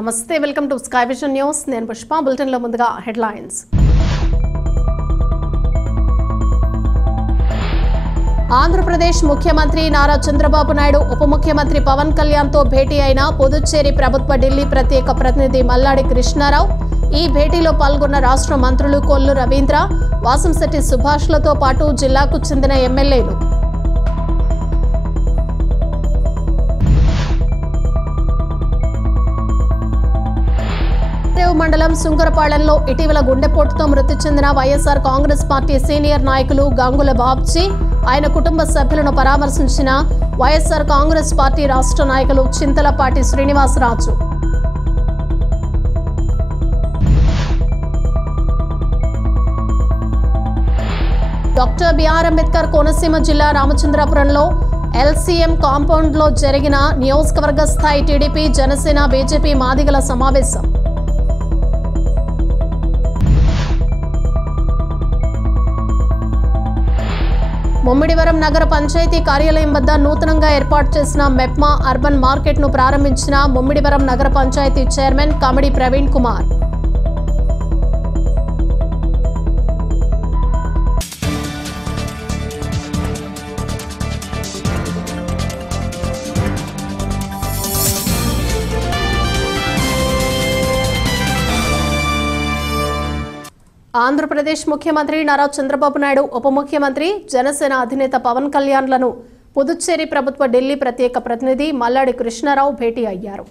నమస్తే welcome to sky vision news నేను Pushpa bulletin లో ముందుగా హెడ్లైన్స్ ఆంధ్రప్రదేశ్ ముఖ్యమంత్రి నారా చంద్రబాబు నాయుడు ఉప ముఖ్యమంత్రి పవన్ కళ్యాణ్ తో భేటీ అయిన పుదుచ్చేరి ప్రభుత్వ ఢిల్లీ ప్రత్యేక ప్రతినిధి మల్లాడి కృష్ణారావు ఈ భేటీలో పాల్గొన్న రాష్ట్ర మంత్రులు కొల్లు రవీంద్ర వాసంశెట్టి సుభాష్లతో పాటు జిల్లాకు చెందిన ఎమ్మెల్యేలు మండలం సుంకరపాళెంలో ఇటీవల గుండెపోటుతో మృతి చెందిన వైఎస్ఆర్ కాంగ్రెస్ పార్టీ సీనియర్ నాయకులు గంగుల బాబ్జీ ఆయన కుటుంబ సభ్యులను పరామర్శించిన వైఎస్ఆర్ కాంగ్రెస్ పార్టీ రాష్ట్ర నాయకులు చింతలపాటి శ్రీనివాసరాజు డాక్టర్ బిఆర్ అంబేద్కర్ కోనసీమ జిల్లా రామచంద్రాపురంలో ఎల్సీఎం కాంపౌండ్ లో జరిగిన నియోజకవర్గ స్థాయి టీడీపీ జనసేన బీజేపీ మాదిగల సమావేశం ముమ్మిడివరం నగర పంచాయతీ కార్యాలయం వద్ద నూతనంగా ఏర్పాటు చేసిన మెప్మా అర్బన్ మార్కెట్ ను ప్రారంభించిన ముమ్మిడివరం నగర పంచాయతీ చైర్మన్ కామెడీ ప్రవీణ్ కుమార్ ఆంధ్రప్రదేశ్ ముఖ్యమంత్రి నారా చంద్రబాబు నాయుడు ఉప ముఖ్యమంత్రి జనసేన అధినేత పవన్ కళ్యాణ్లను పుదుచ్చేరి ప్రభుత్వ ఢిల్లీ ప్రత్యేక ప్రతినిధి మల్లాడి కృష్ణారావు భేటీ అయ్యారు.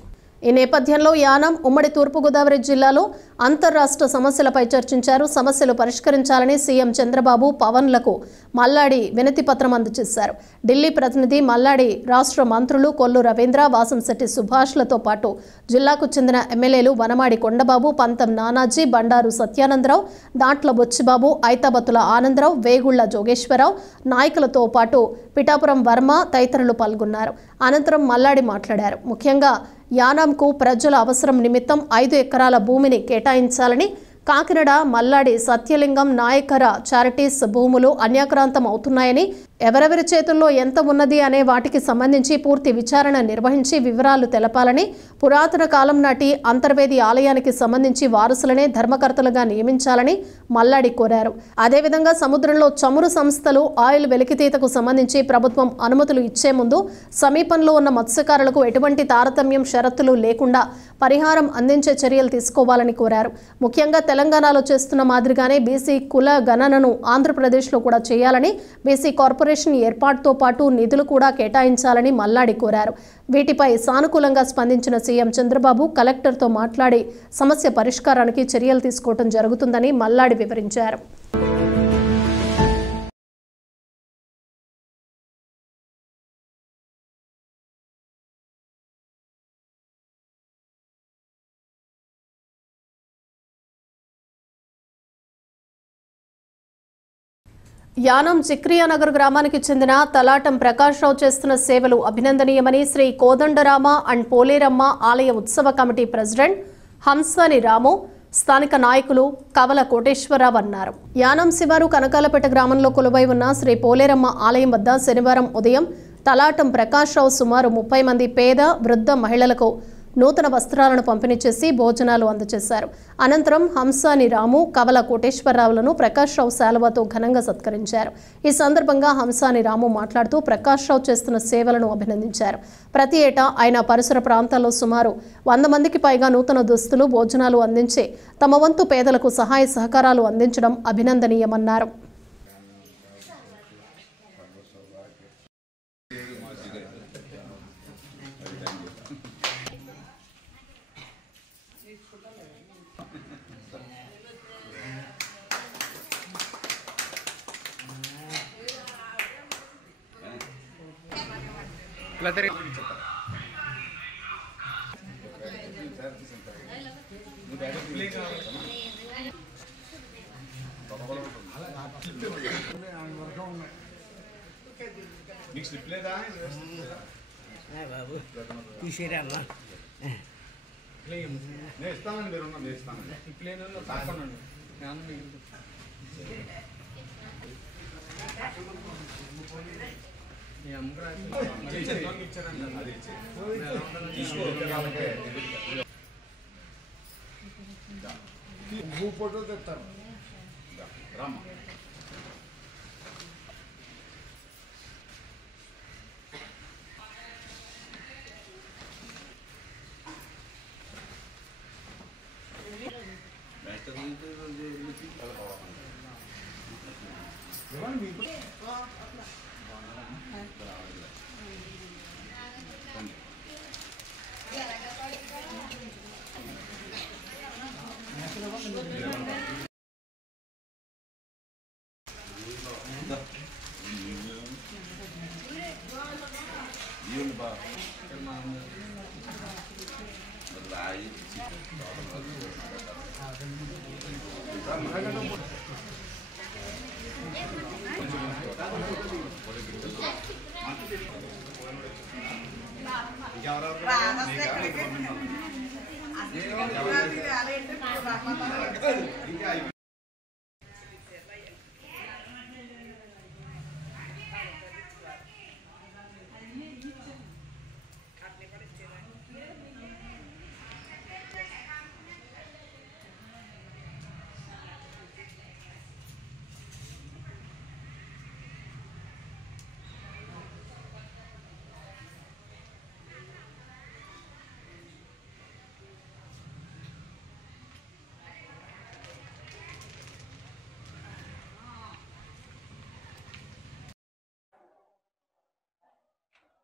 ఈ నేపథ్యంలో యానం ఉమ్మడి తూర్పుగోదావరి జిల్లాలో అంతర్రాష్ట్ర సమస్యలపై చర్చించారు. సమస్యలు పరిష్కరించాలని సీఎం చంద్రబాబు పవన్లకు మల్లాడి వినతి పత్రం అందజేశారు. ఢిల్లీ ప్రతినిధి మల్లాడి రాష్ట్ర మంత్రులు కొల్లు రవీంద్ర వాసంశెట్టి సుభాష్లతో పాటు జిల్లాకు చెందిన ఎమ్మెల్యేలు వనమాడి కొండబాబు పంతం నానాజీ బండారు సత్యానందరావు దాంట్ల బొచ్చిబాబు ఐతాబత్తుల ఆనందరావు వేగుళ్ల జోగేశ్వరరావు నాయకులతో పాటు పిఠాపురం వర్మ తదితరులు పాల్గొన్నారు. అనంతరం మల్లాడి మాట్లాడారు. ముఖ్యంగా యానాంకు ప్రజల అవసరం నిమిత్తం 5 ఎకరాల భూమిని కేటాయించాలని, కాకినాడ మల్లాడి సత్యలింగం నాయకర చారిటీస్ భూములు అన్యాక్రాంతం అవుతున్నాయని, ఎవరెవరి చేతుల్లో ఎంత ఉన్నది అనే వాటికి సంబంధించి పూర్తి విచారణ నిర్వహించి వివరాలు తెలపాలని, పురాతన కాలం నాటి అంతర్వేది ఆలయానికి సంబంధించి వారసులనే ధర్మకర్తలుగా నియమించాలని మల్లాడి కోరారు. అదేవిధంగా సముద్రంలో చమురు సంస్థలు ఆయిల్ వెలికితీతకు సంబంధించి ప్రభుత్వం అనుమతులు ఇచ్చే ముందు సమీపంలో ఉన్న మత్స్యకారులకు ఎటువంటి తారతమ్యం షరతులు లేకుండా పరిహారం అందించే చర్యలు తీసుకోవాలని కోరారు. ముఖ్యంగా తెలంగాణలో చేస్తున్న మాదిరిగానే బీసీ కుల గణనను ఆంధ్రప్రదేశ్లో కూడా చేయాలని, బీసీ కార్పొరేషన్ ఏర్పాటుతో పాటు నిధులు కూడా కేటాయించాలని మల్లాడి కోరారు. వీటిపై సానుకూలంగా స్పందించిన సీఎం చంద్రబాబు కలెక్టర్తో మాట్లాడి సమస్య పరిష్కారానికి చర్యలు తీసుకోవడం జరుగుతుందని మల్లాడి వివరించారు. యానం జిక్రియానగర్ గ్రామానికి చెందిన తలాటం ప్రకాష్ రావు చేస్తున్న సేవలు అభినందనీయమని శ్రీ కోదండరామ అండ్ పోలేరమ్మ ఆలయ ఉత్సవ కమిటీ ప్రెసిడెంట్ హంసాని రాము, స్థానిక నాయకులు కవల కోటేశ్వరరావు అన్నారు. యానం శివారు కనకాలపేట గ్రామంలో కొలువై ఉన్న శ్రీ పోలేరమ్మ ఆలయం వద్ద శనివారం ఉదయం తలాటం ప్రకాష్ రావు సుమారు 30 మంది పేద వృద్ధ మహిళలకు నూతన వస్త్రాలను పంపిణీ చేసి భోజనాలు అందజేశారు. అనంతరం హంసాని రాము, కవల కోటేశ్వరరావులను ప్రకాష్ రావు శాలువాతో ఘనంగా సత్కరించారు. ఈ సందర్భంగా హంసాని రాము మాట్లాడుతూ ప్రకాష్ రావు చేస్తున్న సేవలను అభినందించారు. ప్రతి ఏటా ఆయన పరిసర ప్రాంతాల్లో సుమారు 100 మందికి పైగా నూతన దుస్తులు, భోజనాలు అందించి తమ వంతు పేదలకు సహాయ సహకారాలు అందించడం అభినందనీయమన్నారు. ఫోటో తెస్తాను రామ్మ.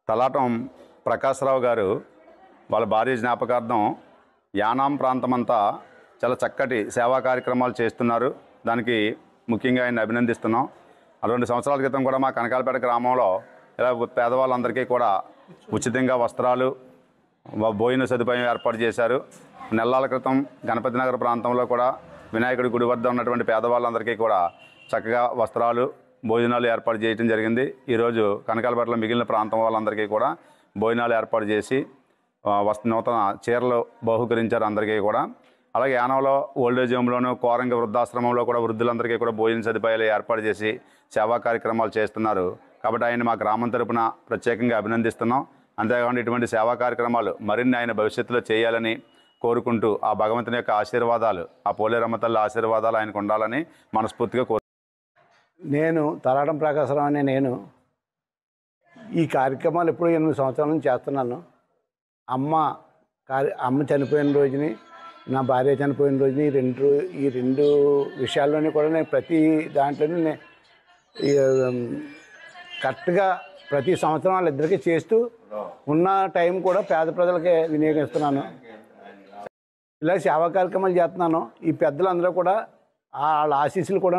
తలాటం ప్రకాశ్రావు గారు వాళ్ళ భార్య జ్ఞాపకార్థం యానాం ప్రాంతమంతా చాలా చక్కటి సేవా కార్యక్రమాలు చేస్తున్నారు. దానికి ముఖ్యంగా ఆయన అభినందిస్తున్నాం. 2 సంవత్సరాల క్రితం కూడా మా కనకాలపేట గ్రామంలో ఇలా పేదవాళ్ళందరికీ కూడా ఉచితంగా వస్త్రాలు, భోజన సదుపాయం ఏర్పాటు చేశారు. నెలల క్రితం గణపతి నగర్ ప్రాంతంలో కూడా వినాయకుడి గుడి వద్ద ఉన్నటువంటి పేదవాళ్ళందరికీ కూడా చక్కగా వస్త్రాలు, భోజనాలు ఏర్పాటు చేయడం జరిగింది. ఈరోజు కనకాలపేటలో మిగిలిన ప్రాంతం వాళ్ళందరికీ కూడా భోజనాలు ఏర్పాటు చేసి నూతన చీరలు బహుకరించారు అందరికీ కూడా. అలాగే యానంలో ఓల్డేజ్ హోమ్లోను, కోరంగ వృద్ధాశ్రమంలో కూడా వృద్ధులందరికీ కూడా భోజన సదుపాయాలు ఏర్పాటు చేసి సేవా కార్యక్రమాలు చేస్తున్నారు. కాబట్టి ఆయన మా గ్రామం తరపున ప్రత్యేకంగా అభినందిస్తున్నాం. అంతేకాకుండా ఇటువంటి సేవా కార్యక్రమాలు మరిన్ని ఆయన భవిష్యత్తులో చేయాలని కోరుకుంటూ ఆ భగవంతుని యొక్క ఆశీర్వాదాలు, ఆ పోలేరమ్మ తల్లి ఆశీర్వాదాలు ఆయనకు ఉండాలని మనస్ఫూర్తిగా నేను తలాటం ప్రకాశరావు అనే నేను ఈ కార్యక్రమాలు ఎప్పుడూ 8 సంవత్సరాల నుంచి చేస్తున్నాను. అమ్మ చనిపోయిన రోజుని, నా భార్య చనిపోయిన రోజుని ఈ రెండు విషయాల్లోనే కూడా నేను ప్రతి దాంట్లోనే కరెక్ట్గా ప్రతి సంవత్సరం వాళ్ళిద్దరికీ చేస్తూ ఉన్న టైం కూడా పేద ప్రజలకే వినియోగిస్తున్నాను. ఇలా సేవా కార్యక్రమాలు చేస్తున్నాను. ఈ పెద్దలందరూ కూడా వాళ్ళ ఆశీస్సులు కూడా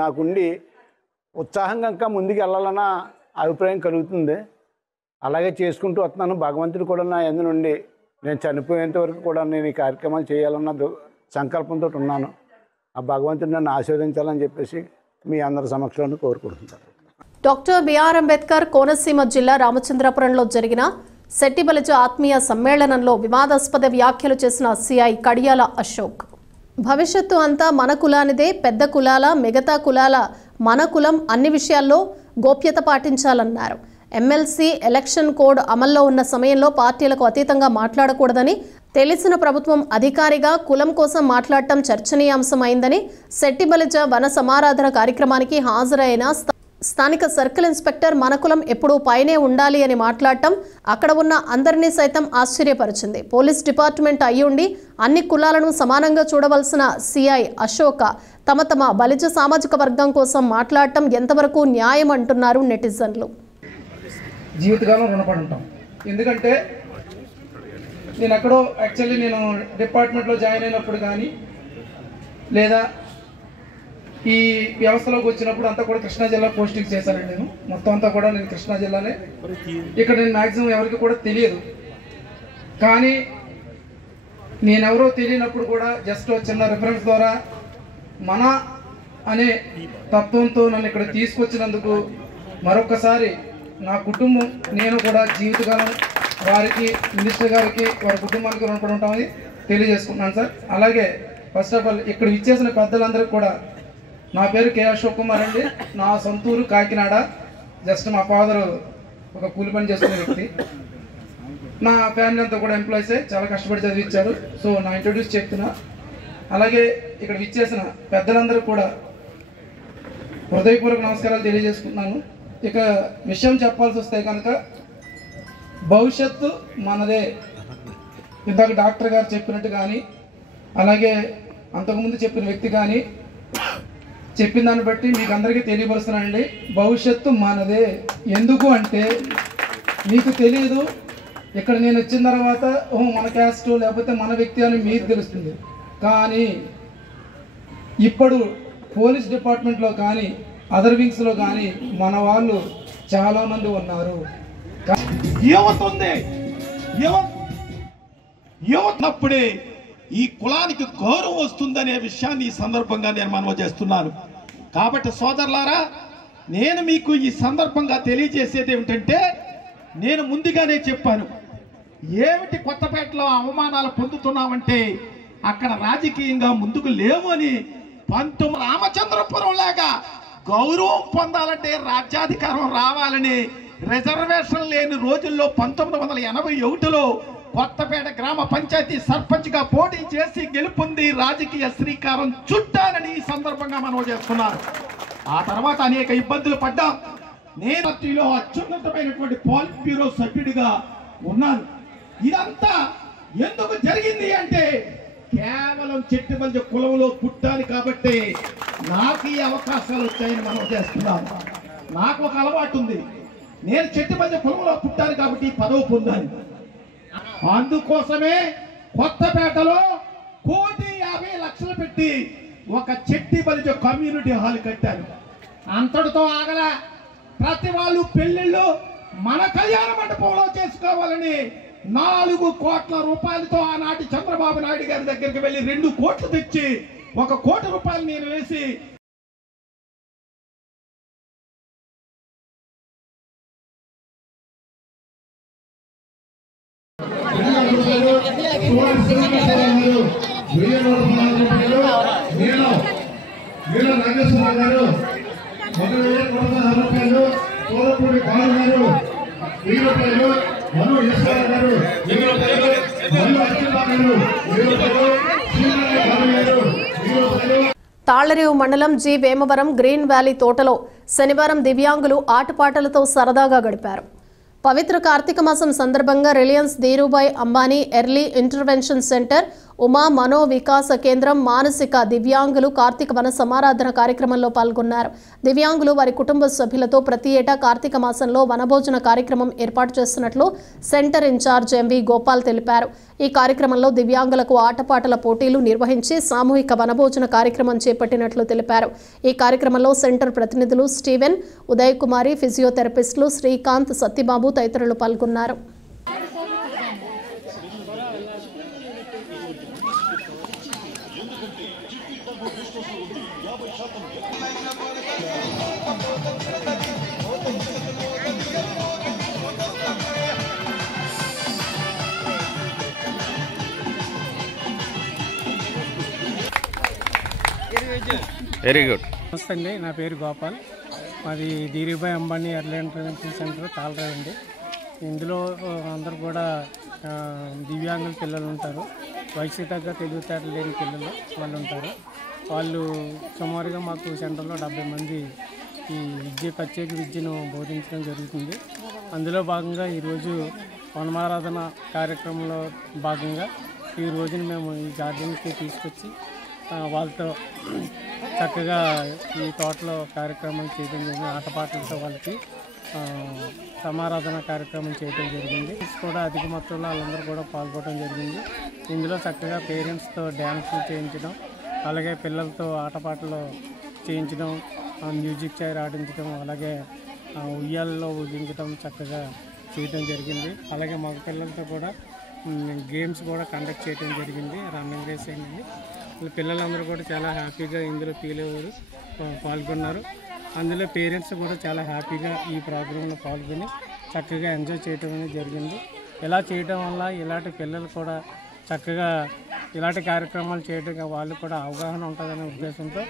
నాకుండి ఉత్సాహంగా ఇంకా ముందుకు వెళ్ళాలన్న అభిప్రాయం కలుగుతుంది. అలాగే చేసుకుంటూ వస్తున్నాను. భగవంతుడు కూడా నా యందు నుండి నేను చనిపోయేంత వరకు కూడా నేను ఈ కార్యక్రమాలు చేయాలన్న సంకల్పంతో ఉన్నాను. ఆ భగవంతుడు నన్ను ఆశీర్వదించాలని చెప్పేసి మీ అందరి సమక్షంలో కోరుకుంటున్నాను. డాక్టర్ బిఆర్ అంబేద్కర్ కోనసీమ జిల్లా రామచంద్రపురంలో జరిగిన శెట్టిబలిజ ఆత్మీయ సమ్మేళనంలో వివాదాస్పద వ్యాఖ్యలు చేసిన సిఐ కడియాల అశోక్. భవిష్యత్తు అంతా మన కులానిదే, పెద్ద కులాల, మిగతా కులాల, మన కులం అన్ని విషయాల్లో గోప్యత పాటించాలన్నారు. ఎమ్మెల్సీ ఎలక్షన్ కోడ్ అమల్లో ఉన్న సమయంలో పార్టీలకు అతీతంగా మాట్లాడకూడదని, తెలిసిన ప్రభుత్వం అధికారిగా కులం కోసం మాట్లాడటం చర్చనీయాంశమైందని, శెట్టిబలిజ వన సమారాధన కార్యక్రమానికి హాజరైన స్థానిక సర్కిల్ ఇన్స్పెక్టర్ మన కులం ఎప్పుడూ పైనే ఉండాలి అని మాట్లాడటం అక్కడ ఉన్న అందరినీ సైతం ఆశ్చర్యపరిచింది. పోలీస్ డిపార్ట్మెంట్ అయ్యుండి అన్ని కులాలను సమానంగా చూడవలసిన సిఐ అశోక తమ బలిజ సామాజిక వర్గం కోసం మాట్లాడటం ఎంతవరకు న్యాయం అంటున్నారు నెటిజన్లు. జీవితకాలం రుణపడి ఉంటాం. ఎందుకంటే నేను ఎక్కడో యాక్చువల్లీ నేను డిపార్ట్మెంట్లో జాయిన్ అయినప్పుడు కానీ లేదా ఈ వ్యవస్థలోకి వచ్చినప్పుడు అంతా కూడా కృష్ణా జిల్లా పోస్టింగ్ చేశానండి. నేను మొత్తం అంతా కూడా నేను కృష్ణా జిల్లానే. ఇక్కడ నేను మ్యాక్సిమం ఎవరికి కూడా తెలియదు. కానీ నేనెవరో తెలియనప్పుడు కూడా జస్ట్ చిన్న రిఫరెన్స్ ద్వారా మన అనే తత్వంతో నన్ను ఇక్కడ తీసుకొచ్చినందుకు మరొకసారి నా కుటుంబం నేను కూడా జీవితకాలం వారికి, మినిస్టర్ గారికి, వారి కుటుంబానికి రుణపడి ఉంటామని తెలియజేసుకుంటున్నాను సార్. అలాగే ఫస్ట్ ఆఫ్ ఆల్ ఇక్కడ ఇచ్చేసిన పెద్దలందరికీ కూడా నా పేరు కే అశోక్ కుమార్ అండి. నా సొంతూరు కాకినాడ. జస్ట్ మా ఫాదర్ ఒక కూలి పని చేసుకునే వ్యక్తి. నా ఫ్యామిలీ అంతా కూడా ఎంప్లాయీసే, చాలా కష్టపడి చదివించారు. సో నా ఇంట్రొడ్యూస్ చెప్తున్నా. అలాగే ఇక్కడ విచ్చేసిన పెద్దలందరూ కూడా హృదయపూర్వక నమస్కారాలు తెలియజేసుకుంటున్నాను. ఇక విషయం చెప్పాల్సి వస్తే కనుక భవిష్యత్తు మనదే. ఇందాక డాక్టర్ గారు చెప్పినట్టు కానీ అలాగే అంతకుముందు చెప్పిన వ్యక్తి కానీ చెప్పిన దాన్ని బట్టి మీకు అందరికీ తెలియపరుస్తున్నానండి, భవిష్యత్తు మనదే. ఎందుకు అంటే మీకు తెలియదు, ఇక్కడ నేను వచ్చిన తర్వాత మన క్యాస్ట్ లేకపోతే మన వ్యక్తి అని మీకు తెలుస్తుంది. కానీ ఇప్పుడు పోలీస్ డిపార్ట్మెంట్లో కానీ అదర్ వింగ్స్లో కానీ మన వాళ్ళు చాలామంది ఉన్నారు. యువతప్పుడే ఈ కులానికి గౌరవం వస్తుందనే విషయాన్ని ఈ సందర్భంగా నేను మనవి చేస్తున్నాను. కాబట్టి సోదరులారా, నేను మీకు ఈ సందర్భంగా తెలియజేసేది ఏమిటంటే, నేను ముందుగానే చెప్పాను, ఏమిటి కొత్తపేటలో అవమానాలు పొందుతున్నామంటే అక్కడ రాజకీయంగా ముందుకు లేవు అని. 19 రామచంద్రపురం లాగా గౌరవం పొందాలంటే రాజ్యాధికారం రావాలని రిజర్వేషన్ లేని రోజుల్లో 1981లో కొత్తపేట గ్రామ పంచాయతీ సర్పంచ్గా పోటీ చేసి గెలుపొంది రాజకీయ శ్రీకారం చుట్టానని ఈ సందర్భంగా మనం చేస్తున్నారు. ఆ తర్వాత అనేక ఇబ్బందులు పడ్డాం. నేను పార్టీలో అత్యున్నతమైనటువంటి పాలిట్ బ్యూరో సభ్యుడిగా ఉన్నాను. ఇదంతా ఎందుకు జరిగింది అంటే కేవలం చెట్టుబంజ కులంలో పుట్టాను కాబట్టి నాకు ఈ అవకాశాలు వచ్చాయని మనం చేస్తున్నాను. నాకు ఒక అలవాటు ఉంది, నేను చెట్టుబంజ కులంలో పుట్టాను కాబట్టి పదవి పొందాను. అందుకోసమే కొత్తపేటలో 1,50,00,000 పెట్టి ఒక చెట్టి బలిజ కమ్యూనిటీ హాల్ కట్టాను. అంతటితో ఆగల, ప్రతి వాళ్ళు పెళ్లిళ్ళు మన కళ్యాణ మండపంలో చేసుకోవాలని 4 కోట్ల రూపాయలతో ఆనాటి చంద్రబాబు నాయుడు గారి దగ్గరికి వెళ్ళి 2 కోట్లు తెచ్చి 1 కోటి రూపాయలు నేను వేసి తాళ్లరేవు మండలం జి వేమవరం గ్రీన్ వ్యాలీ తోటలో శనివారం దివ్యాంగులు ఆటపాటలతో సరదాగా గడిపారు. పవిత్ర కార్తీక మాసం సందర్భంగా Reliance Dhirubhai Ambani early intervention centre, Uma Mano Vikasa Kendram మానసిక దివ్యాంగులు కార్తీక వన సమారాధన కార్యక్రమంలో పాల్గొన్నారు. దివ్యాంగులు వారి కుటుంబ సభ్యులతో ప్రతి ఏటా కార్తీక మాసంలో వనభోజన కార్యక్రమం ఏర్పాటు చేస్తున్నట్లు సెంటర్ ఇన్ఛార్జ్ ఎంవి గోపాల్ తెలిపారు. ఈ కార్యక్రమంలో దివ్యాంగులకు ఆటపాటల పోటీలు నిర్వహించి సామూహిక వనభోజన కార్యక్రమం చేపట్టినట్లు తెలిపారు. ఈ కార్యక్రమంలో సెంటర్ ప్రతినిధులు స్టీవెన్, ఉదయ్ కుమారి, ఫిజియోథెరపిస్టులు శ్రీకాంత్, సత్యబాబు తదితరులు పాల్గొన్నారు. Very good. నమస్తే అండి, నా పేరు గోపాల్. మాది Dhirubhai Ambani early intervention centre Thallarevu అండి. ఇందులో అందరూ కూడా దివ్యాంగుల పిల్లలు ఉంటారు, వయసు తగ్గ తెలివితేటలు లేని పిల్లలు వాళ్ళు ఉంటారు. వాళ్ళు సుమారుగా మాకు సెంటర్లో 70 మంది ఈ ప్రత్యేక విద్యను బోధించడం జరుగుతుంది. అందులో భాగంగా ఈరోజు వనమారాధన కార్యక్రమంలో భాగంగా ఈ రోజున మేము ఈ గార్డెన్కి తీసుకొచ్చి వాళ్ళతో చక్కగా ఈ తోటలో కార్యక్రమం చేయడం జరిగింది. ఆటపాటలతో వాళ్ళకి సమారాధన కార్యక్రమం చేయడం జరిగింది. కూడా అధిక మొత్తంలో వాళ్ళందరూ కూడా పాల్గొనడం జరిగింది. ఇందులో చక్కగా పేరెంట్స్తో డ్యాన్సులు చేయించడం, అలాగే పిల్లలతో ఆటపాటలు చేయించడం, మ్యూజిక్ చైర్ ఆడించడం, అలాగే ఉయ్యాలలో ఊగించడం చక్కగా చేయడం జరిగింది. అలాగే మగ పిల్లలతో కూడా గేమ్స్ కూడా కండక్ట్ చేయడం జరిగింది. రన్నింగ్ రేస్ అయింది. పిల్లలందరూ కూడా చాలా హ్యాపీగా ఇందులో ఫీల్ అయ్యారు, పాల్గొన్నారు. అందులో పేరెంట్స్ కూడా చాలా హ్యాపీగా ఈ ప్రోగ్రాంలో పాల్గొని చక్కగా ఎంజాయ్ చేయడం అనేది జరిగింది. ఇలా చేయడం వల్ల ఇలాంటి పిల్లలు కూడా చక్కగా ఇలాంటి కార్యక్రమాలు చేయడం వాళ్ళు కూడా అవగాహన ఉంటుందనే ఉద్దేశంతో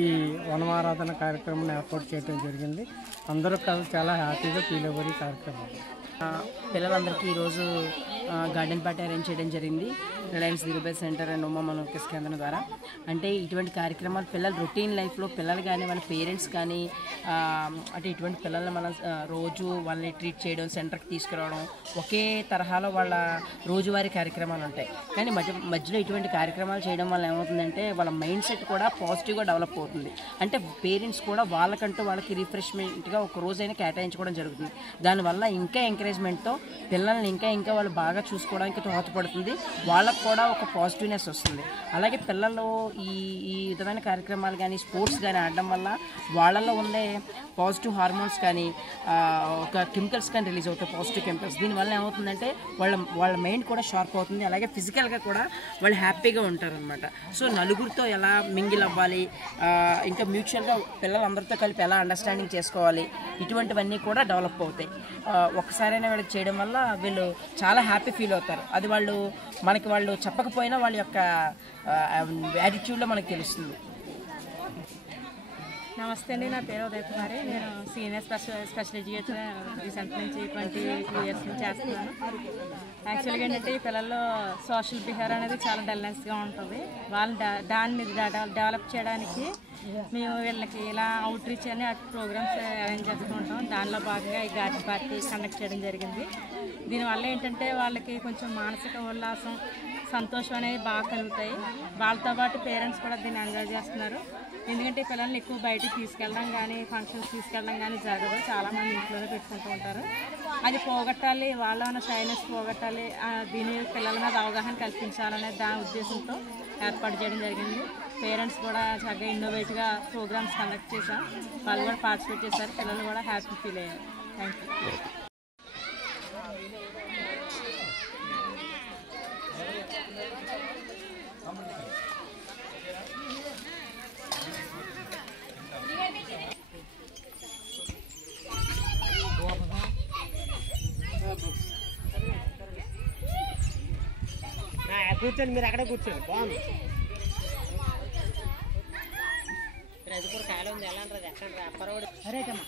ఈ వనమారాధన కార్యక్రమాన్ని ఏర్పాటు చేయడం జరిగింది. అందరూ చాలా హ్యాపీగా ఫీల్ అవ్వరు ఈ కార్యక్రమం. పిల్లలందరికీ ఈరోజు గార్డెన్ పార్టీ అరేంజ్ చేయడం జరిగింది Reliance Dhirubhai centre and Uma మనోకేశ్ కేంద్రం ద్వారా. అంటే ఇటువంటి కార్యక్రమాలు పిల్లలు రొటీన్ లైఫ్లో పిల్లలు కానీ వాళ్ళ పేరెంట్స్ కానీ అంటే ఇటువంటి పిల్లల్ని మనం రోజు వాళ్ళని ట్రీట్ చేయడం, సెంటర్కి తీసుకురావడం, ఒకే తరహాలో వాళ్ళ రోజువారీ కార్యక్రమాలు ఉంటాయి. కానీ మధ్యలో ఇటువంటి కార్యక్రమాలు చేయడం వల్ల ఏమవుతుందంటే వాళ్ళ మైండ్ సెట్ కూడా పాజిటివ్గా డెవలప్ అవుతుంది. అంటే పేరెంట్స్ కూడా వాళ్ళకంటూ వాళ్ళకి రిఫ్రెష్మెంట్గా ఒక రోజైనా కేటాయించుకోవడం జరుగుతుంది. దానివల్ల ఇంకా ఎంకరేజ్మెంట్తో పిల్లల్ని ఇంకా వాళ్ళు బాగా చూసుకోవడానికి దోహదపడుతుంది. వాళ్ళకు కూడా ఒక పాజిటివ్నెస్ వస్తుంది. అలాగే పిల్లలు ఈ విధమైన కార్యక్రమాలు కానీ స్పోర్ట్స్ కానీ ఆడడం వల్ల వాళ్ళలో ఉండే పాజిటివ్ హార్మోన్స్ కానీ ఒక కెమికల్స్ కానీ రిలీజ్ అవుతాయి, పాజిటివ్ కెమికల్స్. దీనివల్ల ఏమవుతుందంటే వాళ్ళ మైండ్ కూడా షార్ప్ అవుతుంది. అలాగే ఫిజికల్గా కూడా వాళ్ళు హ్యాపీగా ఉంటారనమాట. సో నలుగురితో ఎలా మింగిల్ అవ్వాలి, ఇంకా మ్యూచువల్గా పిల్లలందరితో కలిపి ఎలా అండర్స్టాండింగ్ చేసుకోవాలి, ఇటువంటివన్నీ కూడా డెవలప్ అవుతాయి. ఒక్కసారైనా వీళ్ళకి చేయడం వల్ల వీళ్ళు చాలా హ్యాపీ ఫీల్ అవుతారు. అది వాళ్ళు చెప్పకపోయినా వాళ్ళ యొక్క యాటిట్యూడ్లో మనకు తెలుస్తుంది. నమస్తే అండి, నా పేరు ఉదయ్ కుమారి. నేను సీనియర్ స్పెషల్ ఎడ్యుకేషన్ ఈ సెంటర్ నుంచి 22 years నుంచి చేస్తున్నాను. యాక్చువల్గా ఏంటంటే ఈ పిల్లల్లో సోషల్ బిహేవియర్ అనేది చాలా డల్నెస్గా ఉంటుంది. దాన్ని డెవలప్ చేయడానికి మేము వీళ్ళకి ఇలా అవుట్ రీచ్ అని ప్రోగ్రామ్స్ అరేంజ్ చేస్తూ ఉంటాం. దానిలో భాగంగా ఈ గార్డెన్ పార్టీ కండక్ట్ చేయడం జరిగింది. దీనివల్ల ఏంటంటే వాళ్ళకి కొంచెం మానసిక ఉల్లాసం, సంతోషం అనేవి బాగా కలుగుతాయి. వాళ్ళతో పాటు పేరెంట్స్ కూడా దీన్ని ఎంజాయ్ చేస్తున్నారు. ఎందుకంటే పిల్లల్ని ఎక్కువ బయటకు తీసుకెళ్ళడం కానీ ఫంక్షన్స్ తీసుకెళ్ళడం కానీ జరగదు. చాలామంది ఇంట్లోనే పెట్టుకుంటూ ఉంటారు. అది పోగొట్టాలి, వాళ్ళ ఉన్న షైనెస్ పోగొట్టాలి, దీని పిల్లల మీద అవగాహన కల్పించాలనే దాని ఉద్దేశంతో ఏర్పాటు చేయడం జరిగింది. పేరెంట్స్ కూడా చక్కగా ఇన్నోవేటివ్గా ప్రోగ్రామ్స్ కండక్ట్ చేశాం. వాళ్ళు కూడా పార్టిసిపేట్ చేశారు. పిల్లలు కూడా హ్యాపీ ఫీల్ అయ్యారు. Thank you. కూర్చోండి, మీరు అక్కడే కూర్చోండి. బాగుంది. రజపూర్ కాయలు ఉంది, ఎలా అంటారు ఎక్కడ అప్పరవాడు అరే కమ్మా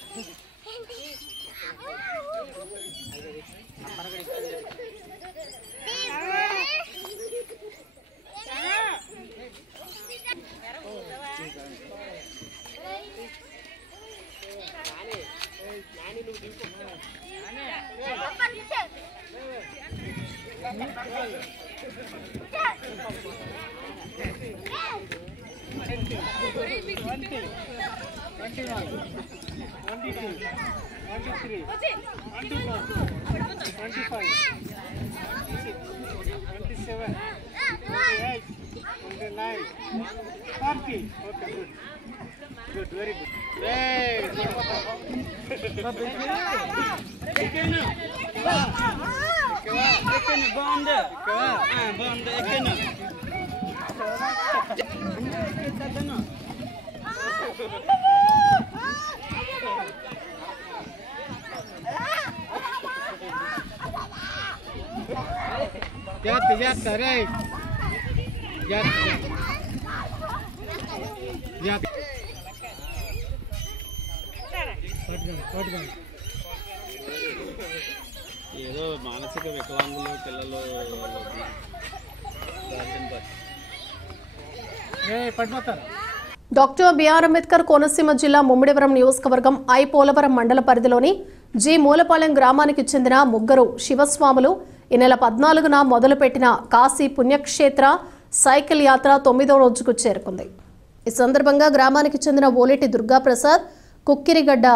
जाता रे ఏదో మానసిక వికలాంగులు పిల్లలు పడిపోతారు. డాక్టర్ బిఆర్ అంబేద్కర్ కోనసీమ జిల్లా ముమ్మిడివరం నియోజకవర్గం ఐ పోలవరం మండల పరిధిలోని జి మూలపాలెం గ్రామానికి చెందిన ముగ్గురు శివస్వాములు ఈ నెల 14న మొదలుపెట్టిన కాశీ పుణ్యక్షేత్ర సైకిల్ యాత్ర 9వ రోజుకు చేరుకుంది. ఈ సందర్భంగా గ్రామానికి చెందిన ఓలేటి దుర్గాప్రసాద్, కుక్కిరిగడ్డ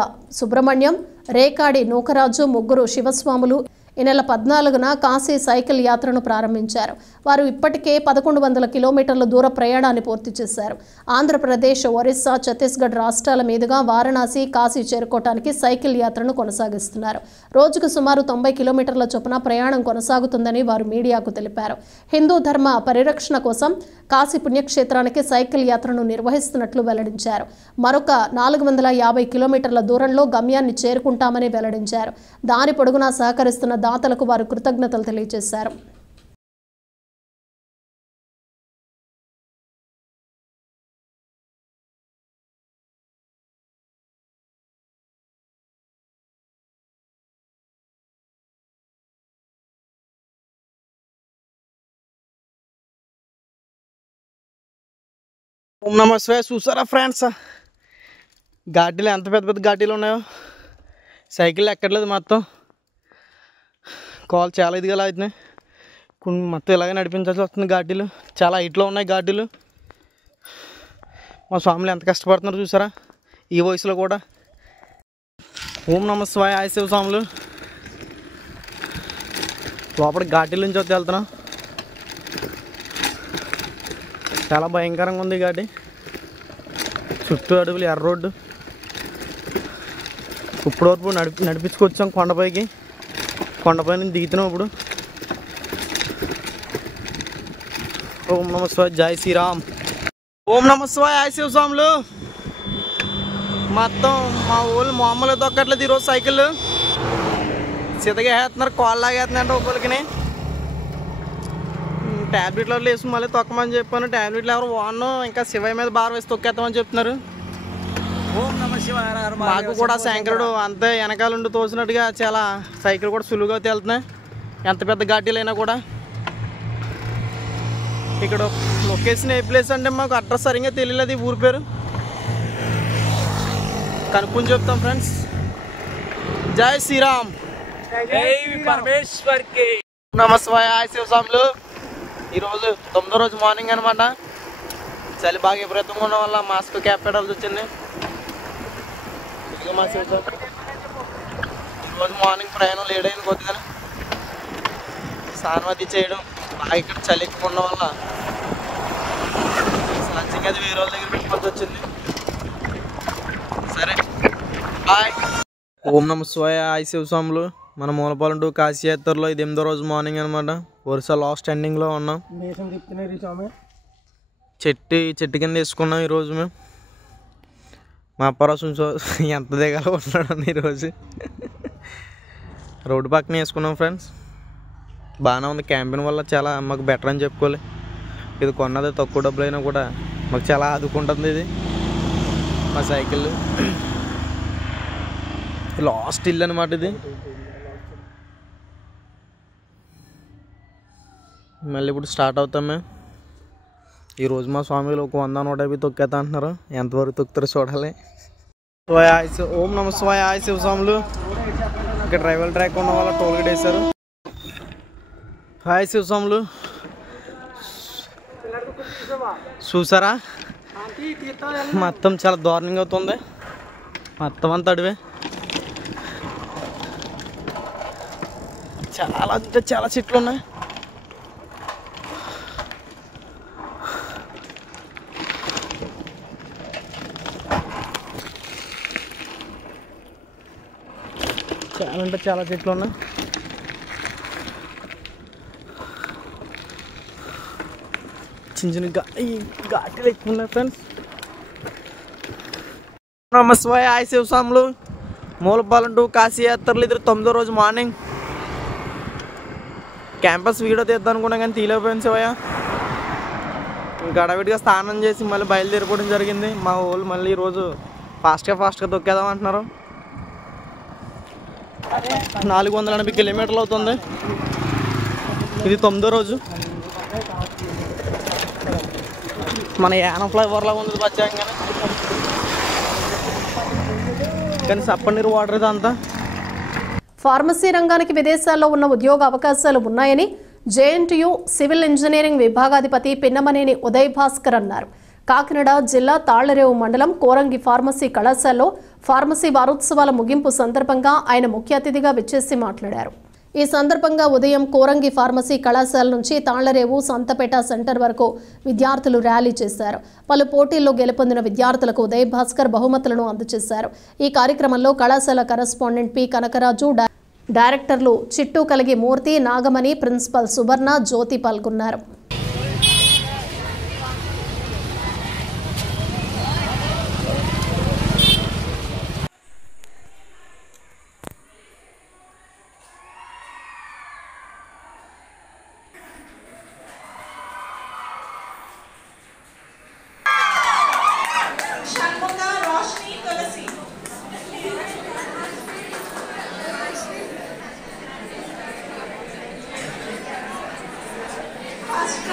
సుబ్రహ్మణ్యం, రేకాడి నూకరాజు ముగ్గురు శివస్వాములు ఈ నెల 14న కాశీ సైకిల్ యాత్రను ప్రారంభించారు. వారు ఇప్పటికే 1100 కిలోమీటర్ల దూర ప్రయాణాన్ని పూర్తి చేశారు. ఆంధ్రప్రదేశ్, ఒరిస్సా, ఛత్తీస్గఢ్ రాష్ట్రాల మీదుగా వారణాసి, కాశీ చేరుకోవడానికి సైకిల్ యాత్రను కొనసాగిస్తున్నారు. రోజుకు సుమారు 90 కిలోమీటర్ల చొప్పున ప్రయాణం కొనసాగుతుందని వారు మీడియాకు తెలిపారు. హిందూ ధర్మ పరిరక్షణ కోసం కాశీ పుణ్యక్షేత్రానికి సైకిల్ యాత్రను నిర్వహిస్తున్నట్లు వెల్లడించారు. మరొక 450 కిలోమీటర్ల దూరంలో గమ్యాన్ని చేరుకుంటామని వెల్లడించారు. దాని పొడుగునా సహకరిస్తున్న దాతలకు వారు కృతజ్ఞతలు తెలియజేశారు. ఓం నమ శివాయ. చూసారా ఫ్రెండ్స్, ఘాటీలు ఎంత పెద్ద పెద్ద ఘాటీలు ఉన్నాయో. సైకిల్ ఎక్కట్లేదు, మొత్తం కాల్ చాలా ఇదిగా అవుతున్నాయి. మొత్తం ఇలాగే నడిపించాల్సి వస్తుంది. ఘాటీలు చాలా హైట్లో ఉన్నాయి. ఘాటీలు మా స్వాములు ఎంత కష్టపడుతున్నారు చూసారా ఈ వయసులో కూడా. ఓం నమ శివాయ. ఆయ శివ స్వాములు. లోపల ఘాటీల నుంచి వచ్చి వెళ్తున్నాం. చాలా భయంకరంగా ఉంది ఘాటి. చుట్టూ అడవులు, ఎర్ర రోడ్డు. ఇప్పుడు వరకు నడిపించుకొచ్చాం కొండపైకి. కొండపై నుంచి దిగుతున్నాం ఇప్పుడు. ఓం నమ శివాయ. జై శ్రీరామ్. ఓం నమ శివాయ. ఆయ శివ స్వాములు. మొత్తం మా ఊళ్ళు మామూలుగా దొక్కట్లేదు ఈరోజు. సైకిల్ సితగా వేస్తున్నారు, కాళ్ళు లాగేస్తున్నాయంటే ఒకరికి. ట్యాబ్లెట్లో వేసి మళ్ళీ తొక్కమని చెప్పాను. ట్యాబ్లెట్లు ఎవరు వాడను, ఇంకా శివయ్య మీద భారం వేసి తొక్కేస్తామని చెప్తున్నారు. మాకు కూడా శంకరుడు అంతే వెనకాలండి తోసినట్టుగా చాలా సైకిల్ కూడా సులువుగా తేలుతున్నాయి, ఎంత పెద్ద ఘాటీలైనా కూడా. ఇక్కడ లొకేషన్ ఏ ప్లేస్ అంటే మాకు అడ్రస్ సరిగ్గా తెలియలేదు, ఈ ఊరి పేరు కనుక్కొని చెప్తాం ఫ్రెండ్స్. జై శ్రీరామ్. నమస్వాయ. ఆయ శివ స్వాములు. ఈరోజు 9వ రోజు మార్నింగ్ అనమాట. చలి బాగా విపరీతంగా ఉండడం వల్ల మాస్క్ క్యాప్ పెట్టాల్సి వచ్చింది. మా శివ ఈరోజు మార్నింగ్ ప్రయాణం లేట్ అయింది కొద్దిగా. స్నానం అది చేయడం బాగా ఇక్కడ చలి ఎక్కువ ఉండడం వల్ల సంచిగా అది వేరే వాళ్ళ దగ్గర పెట్టుకోవాల్సి వచ్చింది. సరే బాయ్. ఓం నమ శివాయ. ఆయ శివ స్వాములు. మన మూలపాలెం టు కాశీయాత్రలో ఇది 8వ రోజు మార్నింగ్ అనమాట. వరుస లాస్ట్ ఎండింగ్లో ఉన్నాం. చెట్టు కింద వేసుకున్నాం ఈరోజు మేము. మా అప్పారావు ఎంత దిగాలో ఉన్నాడు ఈరోజు. రోడ్డు పక్కన వేసుకున్నాం ఫ్రెండ్స్. బాగానే ఉంది. క్యాంపెయిన్ వల్ల చాలా మాకు బెటర్ అని చెప్పుకోవాలి. ఇది కొన్నది తక్కువ డబ్బులైనా కూడా మాకు చాలా ఆదుకుంటుంది ఇది మా సైకిల్. లాస్ట్ ఇల్లు అనమాట ఇది. మళ్ళీ ఇప్పుడు స్టార్ట్ అవుతాం మేము. ఈరోజు మా స్వామిలు ఒక 100-150 తొక్కేతా అంటున్నారు. ఎంతవరకు తొక్కుతారో చూడాలి. ఓం నమ శివాయ. ఆయ శివ స్వాములు. ఇక్కడ రైవల్ ట్రాక్ ఉన్న వల్ల టోల్ గేట్ వేశారు. హాయ్ శివ స్వాములు. చూసారా మొత్తం చాలా దారుణంగా అవుతుంది. మొత్తం అంతా అడివే. చాలా అంటే చాలా చెట్లు ఉన్నాయి. చాలా అంటే చాలా చెట్లు ఉన్నాయి. చిన్న చిన్న ఘాటీలు ఎక్కువ ఉన్నాయి ఫ్రెండ్స్. నమ శివాయ. ఆయ శివ స్వాములు. మూలపాలెం టు కాశీయాత్రలు ఇది 9వ రోజు మార్నింగ్. క్యాంపస్ వీడియో తీద్దాం అనుకున్నా కానీ తీయలేకపోయాను శివయ్య. ఇంకా అడవిడిగా స్నానం చేసి మళ్ళీ బయలుదేరిపోవడం జరిగింది. మా వాళ్ళు మళ్ళీ ఈరోజు ఫాస్ట్గా తొక్కేద్దాం అంటున్నారు. 480 కిలోమీటర్లు అవుతుంది. ఇది 9వ రోజు. మన యానం ఫ్లైఓవర్లా ఉంది బచ్చాగానే, కానీ సప్పనీరు వాటర్ ఇదంతా. ఫార్మసీ రంగానికి విదేశాల్లో ఉన్న ఉద్యోగ అవకాశాలు ఉన్నాయని జేఎన్టీయూ సివిల్ ఇంజనీరింగ్ విభాగాధిపతి పిన్నమనేని ఉదయ్ భాస్కర్ అన్నారు. కాకినాడ జిల్లా తాళ్లరేవు మండలం కోరంగి ఫార్మసీ కళాశాలలో ఫార్మసీ వారోత్సవాల ముగింపు సందర్భంగా ఆయన ముఖ్య అతిథిగా విచ్చేసి మాట్లాడారు. ఈ సందర్భంగా ఉదయం కోరంగి ఫార్మసీ కళాశాల నుంచి తాళ్లరేవు సంతపేట సెంటర్ వరకు విద్యార్థులు ర్యాలీ చేశారు. పలు పోటీల్లో గెలుపొందిన విద్యార్థులకు ఉదయ్ భాస్కర్ బహుమతులను అందజేశారు. ఈ కార్యక్రమంలో కళాశాల కరెస్పాండెంట్ పి కనకరాజు, డైరెక్టర్లు చిట్టు కలిగి మూర్తి, నాగమణి, ప్రిన్సిపల్ సువర్ణ, జ్యోతి పాల్గొన్నారు. First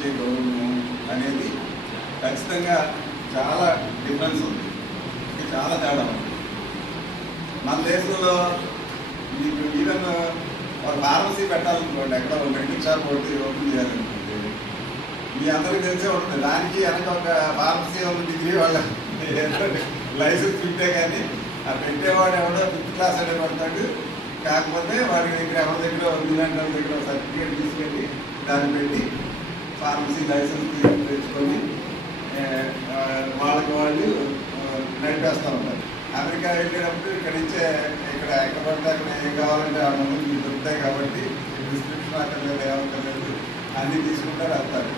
ఇచ్చే గౌరవం అనేది ఖచ్చితంగా చాలా డిఫరెన్స్ ఉంది, చాలా తేడా ఉంది. మన దేశంలో మీకు ఈవెన్ ఒక ఫార్మసీ పెట్టాలనుకోండి, ఎక్కడ ఒక మెడికల్ షాప్ ఒకటి ఓపెన్ చేయాలనుకోండి, మీ అందరికీ తెలిసే ఉంటుంది. దానికి వెనక ఒక ఫార్మసీ ఉన్న డిగ్రీ వాళ్ళ లైసెన్స్ ఉంటే కానీ ఆ పెట్టేవాడు ఎవడో 5th క్లాస్ అనే పడతాడు. కాకపోతే వాడి దగ్గర ఎవరి దగ్గర ఇంగ్లాండ్ వాళ్ళ దగ్గర సర్టిఫికేట్ తీసుకెళ్ళి దాన్ని పెట్టి ఫార్మసీ లైసెన్స్ తెచ్చుకొని వాళ్ళకి వాళ్ళు నడిపేస్తూ ఉంటారు. అమెరికా వెళ్ళేటప్పుడు ఇక్కడ నుంచే ఇక్కడ ఎక్కడ పడితే అక్కడ ఏం కావాలంటే ఆ మందులు మీకు దొరుకుతాయి కాబట్టి ప్రిస్క్రిప్షన్ అక్కర్లేదు, ఏమక్కర్లేదు, అన్నీ తీసుకుంటారు, వెళ్తారు.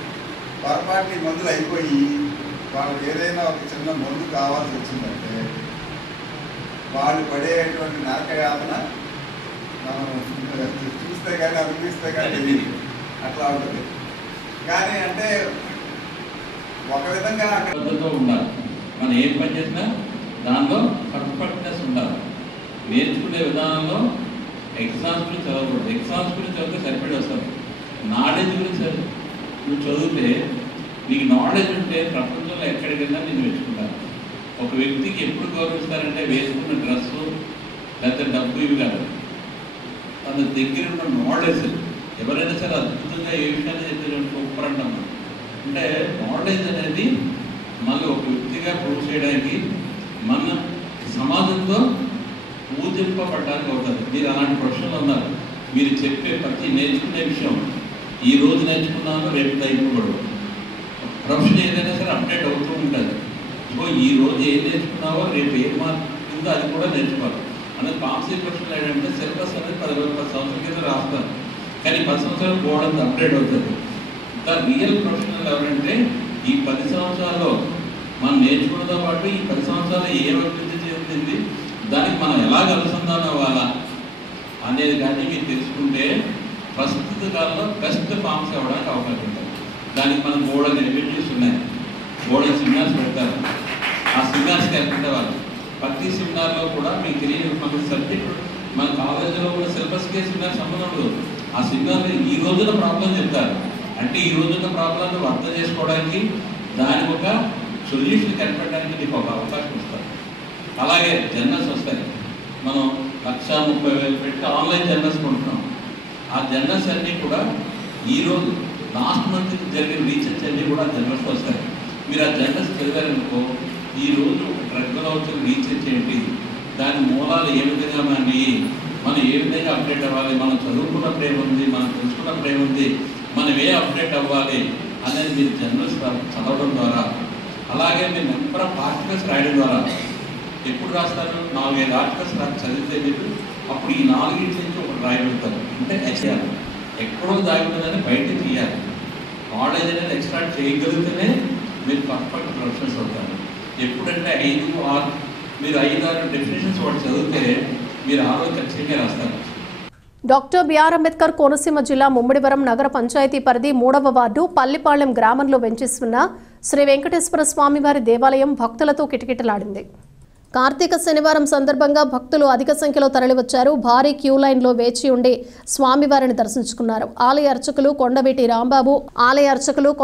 పొరపాటు మందులు అయిపోయి వాళ్ళకి ఏదైనా ఒక చిన్న మందు కావాల్సి వచ్చిందంటే వాళ్ళు పడేటువంటి నరకయాతన మనం చూస్తే కానీ అనిపిస్తే కానీ అట్లా ఉంటుంది. కానీ అంటే ఒక విధంగా పద్ధతితో ఉండాలి. మనం ఏం పని చేసినా దానిలో పర్ఫెక్ట్నెస్ ఉండాలి. నేర్చుకునే విధానంలో ఎగ్జామ్స్ గురించి చదవకూడదు. ఎగ్జామ్స్ గురించి చదివితే సరిపడి వస్తుంది. నాలెడ్జ్ గురించి నువ్వు చదివితే నీకు నాలెడ్జ్ ఉంటే ప్రపంచంలో ఎక్కడికైనా నేను మెచ్చుకుంటాను. ఒక వ్యక్తికి ఎప్పుడు గౌరవిస్తారంటే వేసుకున్న డ్రెస్సు లేకపోతే డబ్బు ఇవి కాదు, తన దగ్గర ఉన్న నాలెడ్జ్. ఎవరైనా సరే అద్భుతంగా ఏ విషయాన్ని చెప్పేది సూపర్ అంటాం. అంటే నాలెడ్జ్ అనేది మళ్ళీ ఒక వ్యక్తిగా ప్రూవ్ చేయడానికి మన సమాజంతో పూజింపబడడానికి అవుతుంది. మీరు అలాంటి ప్రొఫెషన్లు ఉన్నారు. మీరు చెప్పే ప్రతి నేర్చుకునే విషయం ఈ రోజు నేర్చుకున్నాను రేపు తగ్గిపోకూడదు. ప్రొఫెషన్ ఏదైనా సరే అప్డేట్ అవుతూ ఉంటుంది. సో ఈ రోజు ఏం నేర్చుకున్నావో రేపు ఏం మార్పుందో అది కూడా నేర్చుకోవాలి. అనేది ఫార్మసీ ప్రొఫెషనల్ ఏంటంటే సిలబస్ అనేది 10 సంవత్సరాల కింద రాస్తారు, కానీ 10 సంవత్సరాలు పోవడం అప్డేట్ అవుతుంది. ద రియల్ ప్రొఫెషనల్ ఎవరంటే ఈ 10 సంవత్సరాల్లో మనం నేర్చుకోవడంతో పాటు ఈ 10 సంవత్సరాలు ఏం అభివృద్ధి చెందింది, దానికి మనం ఎలాగ అనుసంధానం అవ్వాలా అనేది కానీ మీరు తెలుసుకుంటే ప్రస్తుత కాలంలో బెస్ట్ ఫార్మసీ అవ్వడానికి అవకాశం ఉంటుంది. దానికి మనం బోర్డు ఎలిమెంటరీస్ ఉన్నాయి, బోర్డు సెమినార్స్ పెడతారు. ఆ సెమినార్స్కి వెళ్తుంటే వాళ్ళు ప్రతి సెమినార్లో కూడా మీకు తెలియని మన సబ్జెక్ట్ మన కాలేజీలో కూడా సిలబస్కి సెమినార్ సంబంధం ఉండదు. ఆ సెమినార్లో ఈ రోజున ప్రాబ్లం చెప్తారు. అంటే ఈ రోజున్న ప్రాబ్లాన్ని అర్థం చేసుకోవడానికి దానికి ఒక సొల్యూషన్ కనిపెట్టడానికి నీకు ఒక అవకాశం ఇస్తారు. అలాగే జర్నల్స్ వస్తాయి. మనం 1,30,000 పెట్టి ఆన్లైన్ జర్నల్స్ కొంటున్నాం. ఆ జర్నల్స్ అన్నీ కూడా ఈరోజు లాస్ట్ మంత్ జరిగిన రీసెర్చ్ అన్నీ కూడా జర్నల్స్ వస్తాయి. మీరు ఆ జర్నల్స్ చదివారనుకో ఈరోజు డ్రగ్లో వచ్చిన రీసెర్చ్ ఏంటి, దాని మూలాలు ఏ విధంగా మనం ఏ విధంగా అప్డేట్ అవ్వాలి, మనం చదువుకున్నప్పుడు ఏముంది, మనం తెలుసుకున్నప్పుడు ఏముంది, మనం ఏ అప్డేట్ అవ్వాలి అనేది మీరు జర్నల్స్ చదవడం ద్వారా, అలాగే మీరు నెంబర్ ఆఫ్ ఆర్టికల్స్ రాయడం ద్వారా. ఎప్పుడు రాస్తారు? 4-5 ఆర్టికల్స్ చదివితే మీరు అప్పుడు ఈ 4 నుంచి ఒకటి రాయగలుగుతారు. అంటే చేయాలి, ఎక్కడో దాగిపోయిందని బయట తీయాలి. నాలెడ్జ్ అనేది ఎక్స్ట్రాక్ట్ చేయగలిగితేనే మీరు పర్ఫెక్ట్ ప్రొఫెషనల్స్ అవుతారు. ఎప్పుడంటే 5-6 మీరు 5-6 డెఫినేషన్స్ ఒకటి చదివితే మీరు ఖచ్చితంగా రాస్తారు. డాక్టర్ బిఆర్ అంబేద్కర్ కోనసీమ జిల్లా ముమ్మిడివరం నగర పంచాయతీ పరిధి 3వ వార్డు పల్లిపాళ్లెం గ్రామంలో వెంచేస్తున్న శ్రీ వెంకటేశ్వర స్వామివారి దేవాలయం భక్తులతో కిటకిటలాడింది. కార్తీక శనివారం సందర్భంగా భక్తులు అధిక సంఖ్యలో తరలివచ్చారు. భారీ క్యూ లైన్లో వేచి ఉండి స్వామివారిని దర్శించుకున్నారు. ఆలయ అర్చకులు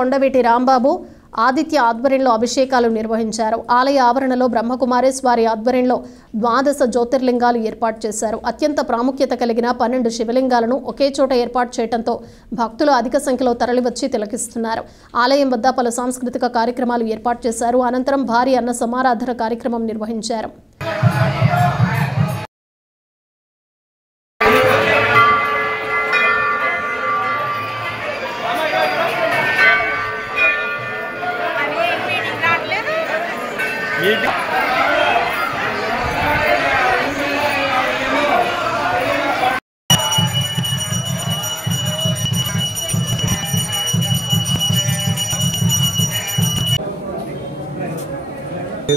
కొండవీటి రాంబాబు ఆదిత్య ఆధ్వర్యంలో అభిషేకాలు నిర్వహించారు. ఆలయ ఆవరణలో బ్రహ్మకుమారేశ్ వారి ఆధ్వర్యంలో 12 జ్యోతిర్లింగాలు ఏర్పాటు చేశారు. అత్యంత ప్రాముఖ్యత కలిగిన 12 శివలింగాలను ఒకే చోట ఏర్పాటు చేయడంతో భక్తులు అధిక సంఖ్యలో తరలివచ్చి తిలకిస్తున్నారు. ఆలయం వద్ద పలు సాంస్కృతిక కార్యక్రమాలు ఏర్పాటు చేశారు. అనంతరం భారీ అన్న సమారాధన కార్యక్రమం నిర్వహించారు.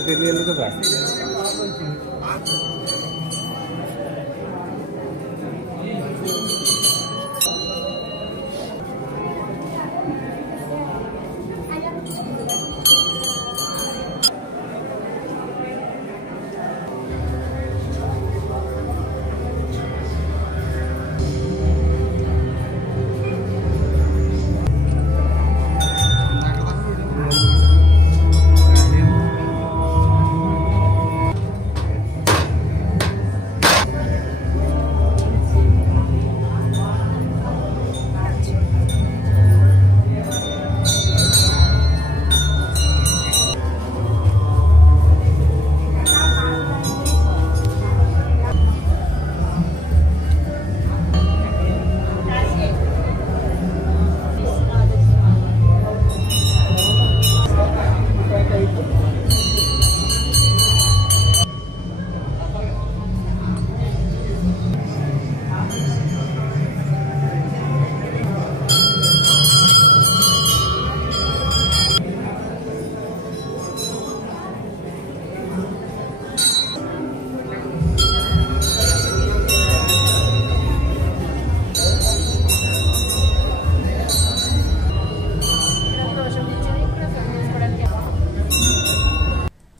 తెలియదు కదా.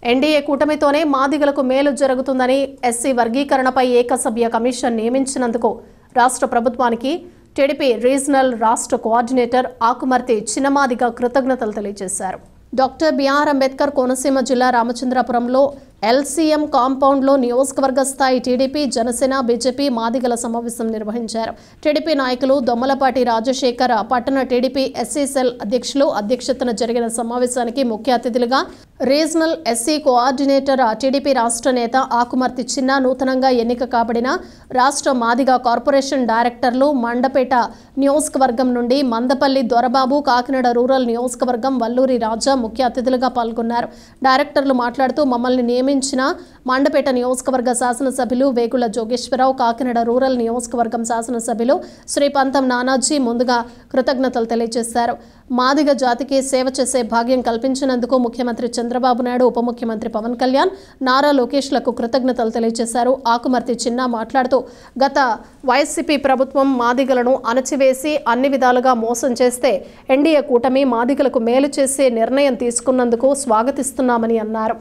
ఎన్డీఏ కూటమితోనే మాదిగలకు మేలు జరుగుతుందని ఎస్సీ వర్గీకరణపై ఏకసభ్య కమిషన్ నియమించినందుకు రాష్ట్ర ప్రభుత్వానికి టీడీపీ రీజనల్ రాష్ట్ర కోఆర్డినేటర్ ఆకుమర్తి చిన్నమాదిగ కృతజ్ఞతలు తెలియజేశారు. డాక్టర్ బిఆర్ అంబేద్కర్ కోనసీమ జిల్లా రామచంద్రపురంలో ఎల్సీఎం కాంపౌండ్లో నియోజకవర్గ స్థాయి టీడీపీ, జనసేన, బీజేపీ మాదిగల సమావేశం నిర్వహించారు. టీడీపీ నాయకులు దొమ్మలపాటి రాజశేఖర్, పట్టణ టీడీపీ ఎస్సీ సెల్ అధ్యక్షులు అధ్యక్షతన జరిగిన సమావేశానికి ముఖ్య అతిథులుగా రీజనల్ ఎస్సీ కోఆర్డినేటర్, టీడీపీ రాష్ట్ర నేత ఆకుమర్తి చిన్న, నూతనంగా ఎన్నిక కాబడిన రాష్ట్ర మాదిగ కార్పొరేషన్ డైరెక్టర్లు, మండపేట నియోజకవర్గం నుండి మందపల్లి దొరబాబు, కాకినాడ రూరల్ నియోజకవర్గం వల్లూరి రాజా ముఖ్య అతిథులుగా పాల్గొన్నారు. డైరెక్టర్లు మాట్లాడుతూ మమ్మల్ని నియమించిన మండపేట నియోజకవర్గ శాసనసభ్యులు వేగుల జోగేశ్వరరావు, కాకినాడ రూరల్ నియోజకవర్గం శాసనసభ్యులు శ్రీ పంతం నానాజీ ముందుగా కృతజ్ఞతలు తెలియజేశారు. మాదిగ జాతికి సేవ చేసే భాగ్యం కల్పించినందుకు ముఖ్యమంత్రి చంద్రబాబు నాయుడు, ఉప ముఖ్యమంత్రి పవన్ కళ్యాణ్, నారా లోకేష్లకు కృతజ్ఞతలు తెలియజేశారు. ఆకుమర్తి చిన్న మాట్లాడుతూ గత వైసీపీ ప్రభుత్వం మాదిగలను అణచివేసి అన్ని విధాలుగా మోసం చేస్తే ఎన్డీఏ కూటమి మాదిగలకు మేలు చేసే నిర్ణయం తీసుకున్నందుకు స్వాగతిస్తున్నామని అన్నారు.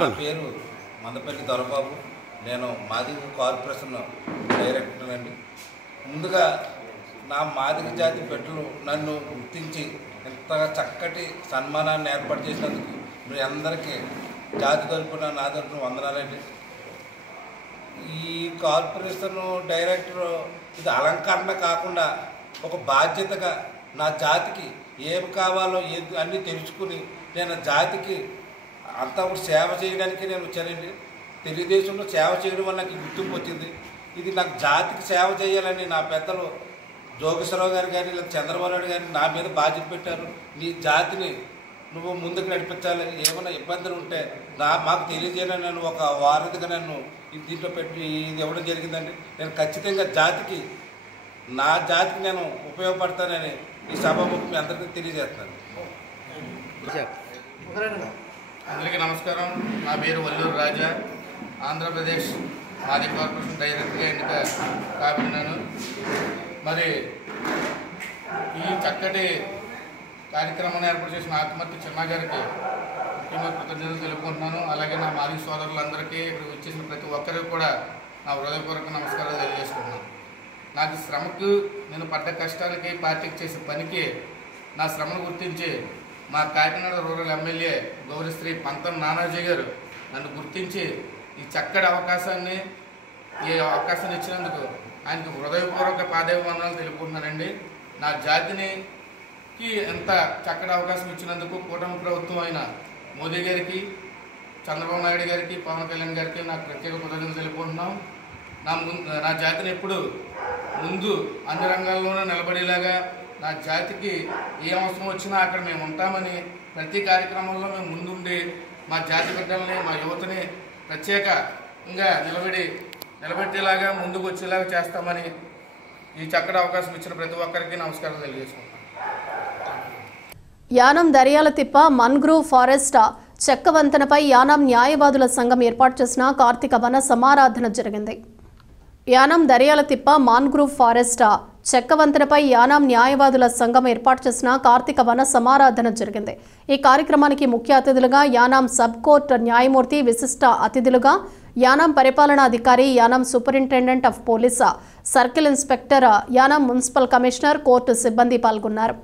నా పేరు మందపల్లి దొరబాబు. నేను మాదిగ కార్పొరేషన్ డైరెక్టర్ అండి. ముందుగా నా మాదిగ జాతి బిడ్డలు నన్ను గుర్తించి ఇంత చక్కటి సన్మానాన్ని ఏర్పాటు చేసినందుకు మీ అందరికీ జాతి తరపున నా తరపున వందనాలండి. ఈ కార్పొరేషన్ డైరెక్టర్ ఇది అలంకరణ కాకుండా ఒక బాధ్యతగా నా జాతికి ఏమి కావాలో ఏది అన్నీ తెలుసుకుని నేను జాతికి అంతా కూడా సేవ చేయడానికి నేను వచ్చానండి. తెలుగుదేశంలో సేవ చేయడం వల్ల నాకు గుర్తింపు వచ్చింది. ఇది నాకు జాతికి సేవ చేయాలని నా పెద్దలు జోగేశ్వరరావు గారు కానీ లేదా చంద్రబాబు నాయుడు గారిని నా మీద బాధ్యత పెట్టారు. నీ జాతిని నువ్వు ముందుకు నడిపించాలి, ఏమైనా ఇబ్బందులు ఉంటే మాకు తెలియజేయాలని నన్ను ఒక వారధిగా నన్ను దీంట్లో పెట్టి ఇది ఇవ్వడం జరిగిందండి. నేను ఖచ్చితంగా జాతికి నా జాతికి నేను ఉపయోగపడతానని ఈ సభాముఖం మీ అందరికీ తెలియజేస్తాను. అందరికీ నమస్కారం. నా పేరు వల్లూరు రాజా. ఆంధ్రప్రదేశ్ మాదిగ కార్పొరేషన్ డైరెక్టర్గా ఎన్నిక కాబడినాను. మరి ఈ చక్కటి కార్యక్రమాన్ని ఏర్పాటు చేసిన ఆకుమర్తి చిన్న గారికి ముఖ్యంగా కృతజ్ఞతలు తెలుపుకుంటున్నాను. అలాగే నా మాదిగ సోదరులందరికీ ఇక్కడ వచ్చేసిన ప్రతి ఒక్కరికి కూడా నా హృదయపూర్వక నమస్కారాలు తెలియజేసుకుంటున్నాను. నాకు శ్రమకు నేను పడ్డ కష్టాలకి పార్టీకి చేసే పనికి నా శ్రమను గుర్తించి మా కాకినాడ రూరల్ ఎమ్మెల్యే గౌరవశ్రీ పంతం నానాజీ గారు నన్ను గుర్తించి ఈ చక్కటి అవకాశాన్ని ఇచ్చినందుకు ఆయనకు హృదయపూర్వక పాదాభివందనాలు తెలుపుకుంటున్నానండి. నా జాతికి ఎంత చక్కటి అవకాశం ఇచ్చినందుకు కూటమి ప్రభుత్వం అయిన మోదీ గారికి, చంద్రబాబు నాయుడు గారికి, పవన్ కళ్యాణ్ గారికి నాకు ప్రత్యేక కృతజ్ఞతలు తెలుపుకుంటున్నాం. నా జాతిని ఎప్పుడు ముందు అన్ని రంగాల్లోనూ నిలబడేలాగా నా జాతికి ఏ అవసరం వచ్చినా అక్కడ మేము ఉంటామని ప్రతి కార్యక్రమంలో మేము ముందుండి మా జాతి బిడ్డల్ని, మా యువతని ప్రత్యేకంగా నిలబెట్టేలాగా ముందుకు వచ్చేలాగా చేస్తామని ఈ చక్కటి అవకాశం ఇచ్చిన ప్రతి ఒక్కరికి నమస్కారం తెలియజేసుకుంటాం. యానం దర్యాల తిప్ప మన్గ్రూవ్ ఫారెస్ట్ చెక్క వంతెనపై యానం న్యాయవాదుల సంఘం ఏర్పాటు చేసిన కార్తీక వన సమారాధన జరిగింది. యానం దర్యాల తిప్ప మాన్గ్రూవ్ ఫారెస్ట్ చెక్క వంతెనపై యానం న్యాయవాదుల సంఘం ఏర్పాటు చేసిన కార్తీక వన సమారాధన జరిగింది. ఈ కార్యక్రమానికి ముఖ్య అతిథులుగా యానం సబ్ కోర్టు న్యాయమూర్తి, విశిష్ట అతిథులుగా యానం పరిపాలనాధికారి, Yanam superintendent of police, circle inspector, Yanam municipal commissioner, court సిబ్బంది పాల్గొన్నారు.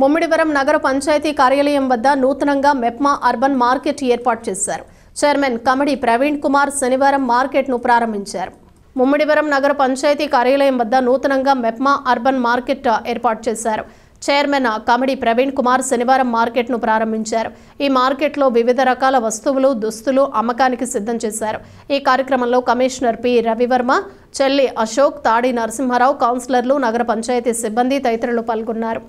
ముమ్మిడివరం నగర పంచాయతీ కార్యాలయం వద్ద నూతనంగా మెప్మా అర్బన్ మార్కెట్ ఏర్పాటు చేశారు. చైర్మన్ కమిడి ప్రవీణ్ కుమార్ శనివారం మార్కెట్ను ప్రారంభించారు. ముమ్మిడివరం నగర పంచాయతీ కార్యాలయం వద్ద నూతనంగా మెప్మా అర్బన్ మార్కెట్ ఏర్పాటు చేశారు. చైర్మన్ కమిడి ప్రవీణ్ కుమార్ శనివారం మార్కెట్ను ప్రారంభించారు. ఈ మార్కెట్లో వివిధ రకాల వస్తువులు, దుస్తులు అమ్మకానికి సిద్ధం చేశారు. ఈ కార్యక్రమంలో కమిషనర్ పి రవివర్మ, చెల్లి అశోక్, తాడి నరసింహారావు, కౌన్సిలర్లు, నగర పంచాయతీ సిబ్బంది తదితరులు పాల్గొన్నారు.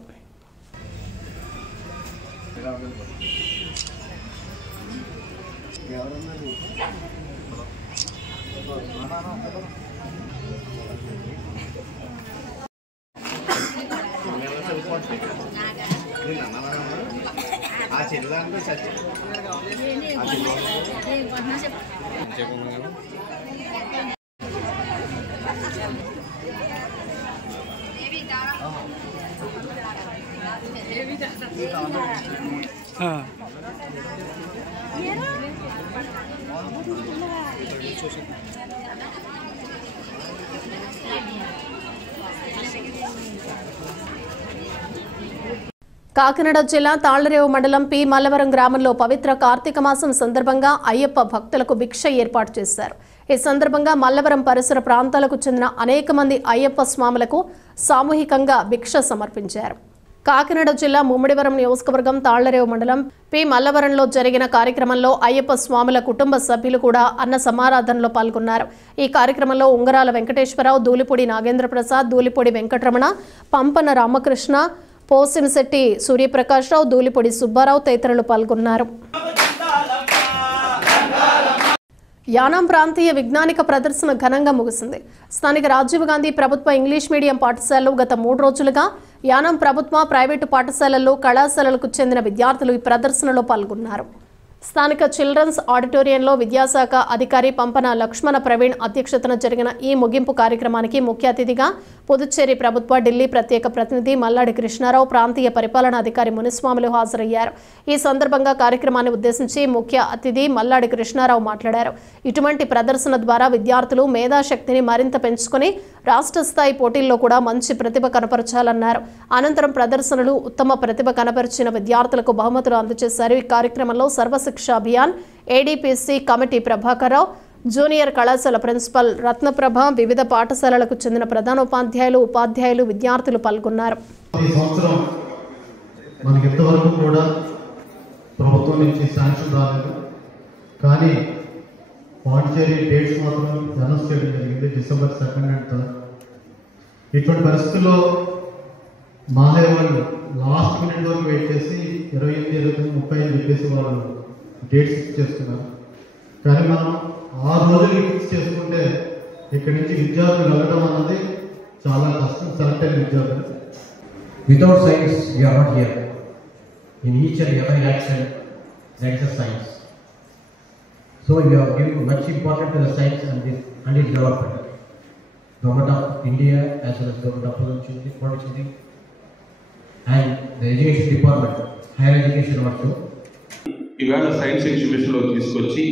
కాకినాడ జిల్లా తాళ్లరేవు మండలం పి మల్లవరం గ్రామంలో పవిత్ర కార్తీక మాసం సందర్భంగా అయ్యప్ప భక్తులకు భిక్ష ఏర్పాటు చేశారు. ఈ సందర్భంగా మల్లవరం పరిసర ప్రాంతాలకు చెందిన అనేక మంది అయ్యప్ప స్వాములకు సామూహికంగా భిక్ష సమర్పించారు. కాకినాడ జిల్లా ముమ్మిడివరం నియోజకవర్గం తాళ్లరేవు మండలం పి మల్లవరంలో జరిగిన కార్యక్రమంలో అయ్యప్ప స్వాముల కుటుంబ సభ్యులు కూడా అన్న సమారాధనలో పాల్గొన్నారు. ఈ కార్యక్రమంలో ఉంగరాల వెంకటేశ్వరరావు, దూలిపూడి నాగేంద్ర ప్రసాద్, దూలిపూడి వెంకటరమణ, పంపన రామకృష్ణ, పోసినశెట్టి సూర్యప్రకాశ్రావు, దూలిపూడి సుబ్బారావు తదితరులు పాల్గొన్నారు. యానాం ప్రాంతీయ విజ్ఞానిక ప్రదర్శన ఘనంగా ముగిసింది. స్థానిక రాజీవ్ గాంధీ ప్రభుత్వ ఇంగ్లీష్ మీడియం పాఠశాలలో గత 3 రోజులుగా యానాం ప్రభుత్వ, ప్రైవేటు పాఠశాలల్లో, కళాశాలలకు చెందిన విద్యార్థులు ఈ ప్రదర్శనలో పాల్గొన్నారు. స్థానిక చిల్డ్రన్స్ ఆడిటోరియంలో విద్యాశాఖ అధికారి పంపన లక్ష్మణ ప్రవీణ్ అధ్యక్షతన జరిగిన ఈ ముగింపు కార్యక్రమానికి ముఖ్య అతిథిగా పుదుచ్చేరి ప్రభుత్వ ఢిల్లీ ప్రత్యేక ప్రతినిధి మల్లాడి కృష్ణారావు, ప్రాంతీయ పరిపాలనాధికారి మునిస్వాములు హాజరయ్యారు. ఈ సందర్భంగా కార్యక్రమాన్ని ఉద్దేశించి ముఖ్య అతిథి మల్లాడి కృష్ణారావు మాట్లాడారు. ఇటువంటి ప్రదర్శన ద్వారా విద్యార్థులు మేధాశక్తిని మరింత పెంచుకొని రాష్ట్ర స్థాయి పోటీల్లో కూడా మంచి ప్రతిభ కనపరచాలన్నారు. అనంతరం ప్రదర్శనలు ఉత్తమ ప్రతిభ కనపరిచిన విద్యార్థులకు బహుమతులు అందజేశారు. ఈ కార్యక్రమంలో సర్వశిక్ష అభియాన్ ఏడీపీసీ కమిటీ ప్రభాకర్రావు, జూనియర్ కళాశాల ప్రిన్సిపల్ రత్నప్రభ, వివిధ పాఠశాలలకు చెందిన ప్రధానోపాధ్యాయులు, ఉపాధ్యాయులు, విద్యార్థులు పాల్గొన్నారు. ఈ సంవత్సరం మనకి ఇంతవరకు కూడా ప్రభుత్వం నుంచి శాంక్షన్ రాలేదు, కానీ పాండిచేరి డేట్స్ మాత్రం అనౌన్స్ చేయడం జరిగింది December 2 and 3. ఇటువంటి పరిస్థితుల్లో మాదే వాళ్ళు లాస్ట్ మినిట్ వరకు వెయిట్ చేసి 28, 29, 30 అని చెప్పేసి వాళ్ళు డేట్స్ ఫిక్స్ చేసుకున్నారు. కానీ మనం 6 రోజులకి ఫిక్స్ చేసుకుంటే ఇక్కడి నుంచి విద్యార్థులు వెళ్ళడం అన్నది చాలా కష్టం. సెలెక్ట్ అయిన విద్యార్థులు Without science, we are not here. In each and every action, there is a science. So we are giving much importance to the science and its development. Government of India as well as Government of Puducherry and the Education Department, higher education also. ఇవాళ science ఎగ్జిబిషన్లో తీసుకొచ్చి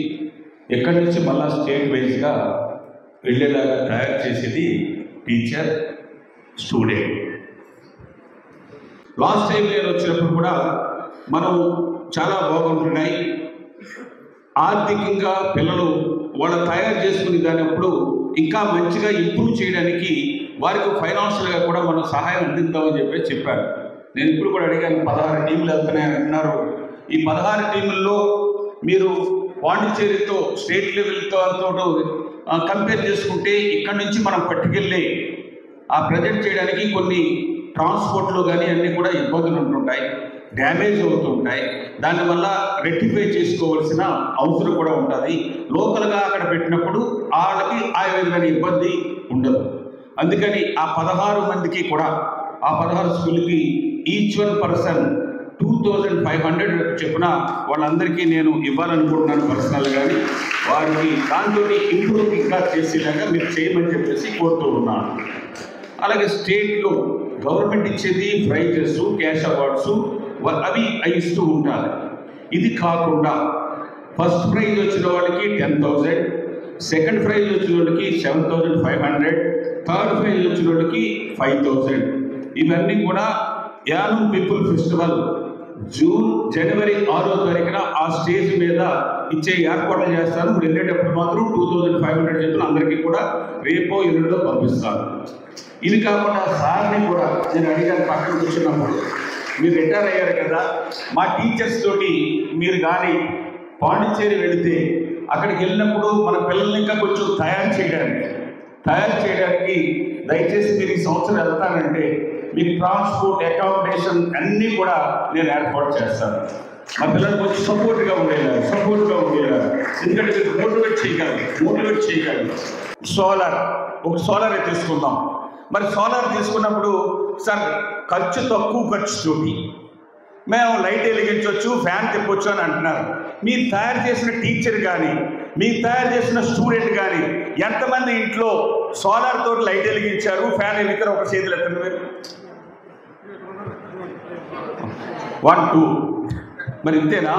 ఎక్కడి నుంచి మళ్ళా state వైజ్గా వెళ్ళేలాగా తయారు చేసేది teacher, student. Last time నేను వచ్చినప్పుడు కూడా మనం చాలా బాగుంటున్నాయి. ఆర్థికంగా పిల్లలు వాళ్ళు తయారు చేసుకుని దానిప్పుడు ఇంకా మంచిగా ఇంప్రూవ్ చేయడానికి వారికి ఫైనాన్షియల్గా కూడా మనం సహాయం అందిద్దామని చెప్పారు. నేను ఇప్పుడు కూడా అడిగాను, 16 టీంలు వెళ్తున్నాయని అంటున్నారు. ఈ 16 టీముల్లో మీరు పాండిచేరితో స్టేట్ లెవెల్తో అంతా కంపేర్ చేసుకుంటే ఇక్కడి నుంచి మనం పట్టుకెళ్ళి ఆ ప్రజెంట్ చేయడానికి కొన్ని ట్రాన్స్పోర్ట్లో కానీ అన్నీ కూడా ఇబ్బందులు ఉంటుంటాయి, డ్యామేజ్ అవుతూ ఉంటాయి. దానివల్ల రెక్టిఫై చేసుకోవాల్సిన అవసరం కూడా ఉంటుంది. లోకల్గా అక్కడ పెట్టినప్పుడు వాళ్ళకి ఆ విధమైన ఇబ్బంది ఉండదు. అందుకని ఆ 16 మందికి కూడా ఆ 16 స్కూల్కి ఈచ్ వన్ పర్సన్ 2500 చెప్పిన వాళ్ళందరికీ నేను ఇవ్వాలనుకుంటున్నాను పర్సనల్. కానీ వారికి దాంతో ఇంప్రూవ్ ఇంకా చేసేలాగా మీరు చేయమని చెప్పేసి కోరుతూ ఉన్నాను. అలాగే స్టేట్లో గవర్నమెంట్ ఇచ్చేది ప్రైజెస్, క్యాష్ అవార్డ్స్ అవి ఇస్తూ ఉంటారు. ఇది కాకుండా ఫస్ట్ ప్రైజ్ వచ్చిన వాళ్ళకి 10,000, సెకండ్ ప్రైజ్ వచ్చిన వాళ్ళకి 7,500, థర్డ్ ప్రైజ్ వచ్చిన వాళ్ళకి 5,000. ఇవన్నీ కూడా యానం పీపుల్ ఫెస్టివల్ జనవరి 6వ తారీఖున ఆ స్టేజ్ మీద ఇచ్చే ఏర్పాట్లు చేస్తాను. మీరు వెళ్ళేటప్పుడు మాత్రం 2,500 చెప్పిన అందరికీ కూడా రేపో ఎల్లుండో పంపిస్తాను. ఇది కాకుండా సార్ని కూడా నేను అడిగాను, పక్కన కూర్చున్నప్పుడు మీరు రిటైర్ అయ్యారు కదా, మా టీచర్స్ తోటి మీరు కానీ పాండిచ్చేరి వెళితే అక్కడికి వెళ్ళినప్పుడు మన పిల్లల్ని ఇంకా కొంచెం తయారు చేయడానికి తయారు చేయడానికి దయచేసి మీరు ఈ సంవత్సరం వెళ్తానంటే మీకు ట్రాన్స్పోర్ట్, అకామిడేషన్ అన్నీ కూడా నేను ఏర్పాటు చేస్తాను. మా పిల్లలకు వచ్చి సపోర్ట్గా ఉండేలా ఎందుకంటే మీరు మోటివేట్ చేయగలరు. ఒక సోలార్ తీసుకుందాం. మరి సోలార్ తీసుకున్నప్పుడు సార్ తక్కువ ఖర్చుతోటి మేము లైట్ వెలిగించవచ్చు, ఫ్యాన్ తిప్పొచ్చు అని అంటున్నారు. మీరు తయారు చేసిన టీచర్ కానీ, మీరు తయారు చేసిన స్టూడెంట్ కానీ ఎంతమంది ఇంట్లో సోలార్ తోటి లైట్ వెలిగించారు, ఫ్యాన్ వెలిగించారు? ఒక చేతులు ఎత్తండి మీరు. 1 2. మరి ఇంతేనా?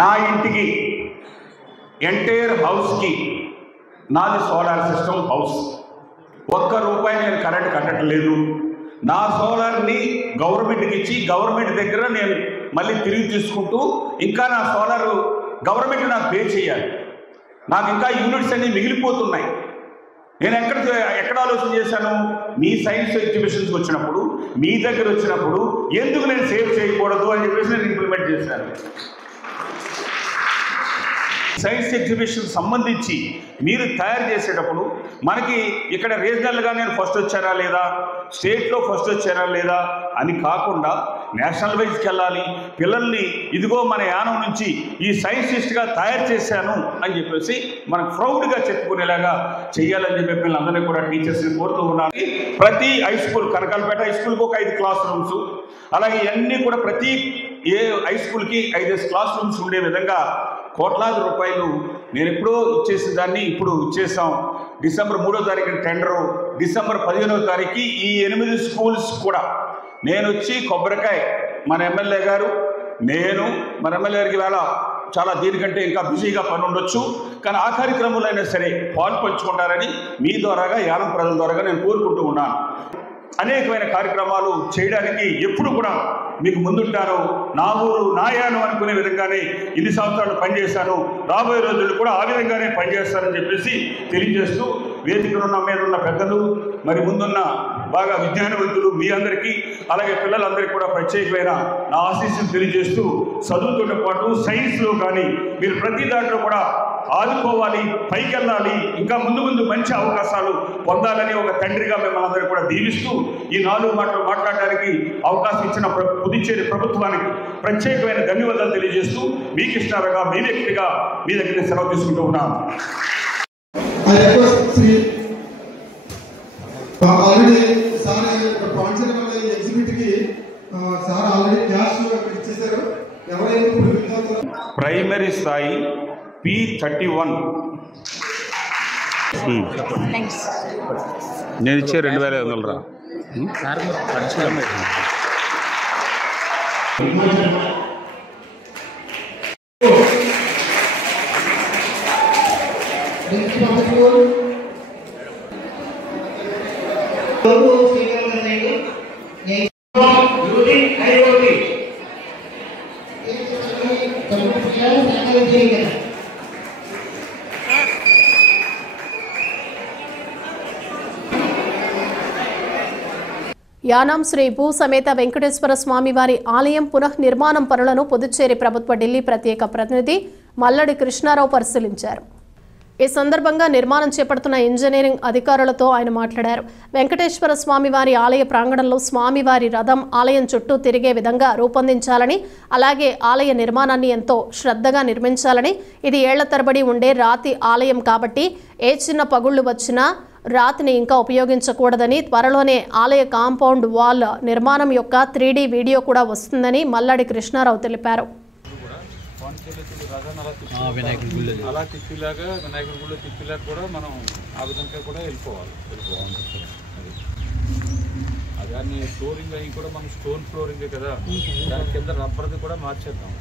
నా ఇంటికి ఎంటైర్ హౌస్కి నాది సోలార్ సిస్టమ్ హౌస్. ₹1 నేను కరెంట్ కట్టట్లేదు. నా సోలార్ని గవర్నమెంట్కి ఇచ్చి గవర్నమెంట్ దగ్గర నేను మళ్ళీ తిరిగి తీసుకుంటూ ఇంకా నా సోలార్ గవర్నమెంట్ నాకు పే చేయాలి. నాకు ఇంకా యూనిట్స్ అన్నీ మిగిలిపోతున్నాయి. నేను ఎక్కడ ఆలోచన చేశాను? మీ సైన్స్ ఎగ్జిబిషన్స్కి వచ్చినప్పుడు, మీ దగ్గర వచ్చినప్పుడు ఎందుకు నేను సేవ్ చేయకూడదు అని చెప్పేసి నేను ఇంప్లిమెంట్ చేశాను. సైన్స్ ఎగ్జిబిషన్ సంబంధించి మీరు తయారు చేసేటప్పుడు మనకి ఇక్కడ రీజనల్గా నేను ఫస్ట్ వచ్చారా లేదా, స్టేట్లో ఫస్ట్ వచ్చారా లేదా అని కాకుండా నేషనల్ వైజ్కి వెళ్ళాలి. పిల్లల్ని ఇదిగో మన యానం నుంచి ఈ సైంటిస్ట్గా తయారు చేశాను అని చెప్పేసి మనకు ప్రౌడ్గా చెప్పుకునేలాగా చేయాలని చెప్పి పిల్లలందరినీ కూడా టీచర్స్ని కోరుతూ ఉండాలి. ప్రతి హై స్కూల్, కనకాలపేట హై స్కూల్కి ఒక 5 క్లాస్ రూమ్స్, అలాగే ఇవన్నీ కూడా ప్రతి హై స్కూల్కి 5 క్లాస్ రూమ్స్ ఉండే విధంగా కోట్లాది రూపాయలు నేను ఎప్పుడో ఇచ్చేసిన దాన్ని ఇప్పుడు ఇచ్చేసాం. డిసెంబర్ 3వ తారీఖున టెండరు, డిసెంబర్ 15వ తారీఖు ఈ 8 స్కూల్స్ కూడా నేను వచ్చి కొబ్బరికాయ మన ఎమ్మెల్యే గారు, నేను మన ఎమ్మెల్యే గారికి వేళ చాలా దీనికంటే ఇంకా బిజీగా పని ఉండొచ్చు, కానీ ఆ కార్యక్రమంలో అయినా సరే పాలు పంచుకుంటారని మీ ద్వారాగా, యానం ప్రజల ద్వారాగా నేను కోరుకుంటూ ఉన్నాను. అనేకమైన కార్యక్రమాలు చేయడానికి ఎప్పుడు కూడా మీకు ముందుంటాను. నా ఊరు నా యానం అనుకునే విధంగానే ఇన్ని సంవత్సరాలు పనిచేశాను, రాబోయే రోజుల్లో కూడా ఆ విధంగానే పనిచేస్తానని చెప్పేసి తెలియజేస్తూ, వేదికలున్న మీద ఉన్న పెద్దలు, మరి ముందున్న బాగా విజ్ఞానవంతులు మీ అందరికీ, అలాగే పిల్లలందరికీ కూడా ప్రత్యేకమైన నా ఆశీస్సులు తెలియజేస్తూ, చదువుతో పాటు సైన్స్లో కానీ మీరు ప్రతి దాంట్లో కూడా ఆదుకోవాలి, పైకి వెళ్ళాలి, ఇంకా ముందు ముందు మంచి అవకాశాలు పొందాలని ఒక తండ్రిగా మిమ్మల్ని అందరూ కూడా దీవిస్తూ ఈ 4 మాటలు మాట్లాడడానికి అవకాశం ఇచ్చిన పుదుచ్చేరి ప్రభుత్వానికి ప్రత్యేకమైన ధన్యవాదాలు తెలియజేస్తూ మీకు ఇష్టాలుగా మీ వ్యక్తిగా మీ దగ్గర సెలవు తీసుకుంటూ ఉన్నాను. ఆల్రెడీ సార్ పాండిచేరి వల్ల ఈ ఎగ్జిబిట్కి సార్ ఆల్రెడీ క్యాష్ ఇచ్చేసారు. ఎవరైనా ప్రైమరీ స్థాయి P31 నేను ఇచ్చే 2500 రా. యానాం శ్రీ భూ సమేత వెంకటేశ్వర స్వామి వారి ఆలయం పునఃనిర్మాణం పనులను పుదుచ్చేరి ప్రభుత్వ ఢిల్లీ ప్రత్యేక ప్రతినిధి మల్లడి కృష్ణారావు పరిశీలించారు. ఈ సందర్భంగా నిర్మాణం చేపడుతున్న ఇంజనీరింగ్ అధికారులతో ఆయన మాట్లాడారు. వెంకటేశ్వర స్వామివారి ఆలయ ప్రాంగణంలో స్వామివారి రథం ఆలయం చుట్టూ తిరిగే విధంగా రూపొందించాలని, అలాగే ఆలయ నిర్మాణాన్ని ఎంతో శ్రద్ధగా నిర్మించాలని, ఇది ఏళ్ల తరబడి ఉండే రాతి ఆలయం కాబట్టి ఏ చిన్న పగుళ్లు వచ్చినా రాతిని ఇంకా ఉపయోగించకూడదని, త్వరలోనే ఆలయ కాంపౌండ్ వాల్ నిర్మాణం యొక్క 3D వీడియో కూడా వస్తుందని మల్లడి కృష్ణారావు తెలిపారు. అలా తిప్పిలాగా వినాయకుడి గుళ్ళో తిప్పిలాగా కూడా మనం ఆ విధంగా కూడా వెళ్ళిపోవాలి. దాన్ని ఫ్లోరింగ్ అవి కూడా మనం స్టోన్ ఫ్లోరింగ్ కదా, దాని కింద రబ్బర్ది కూడా మార్చేద్దాం.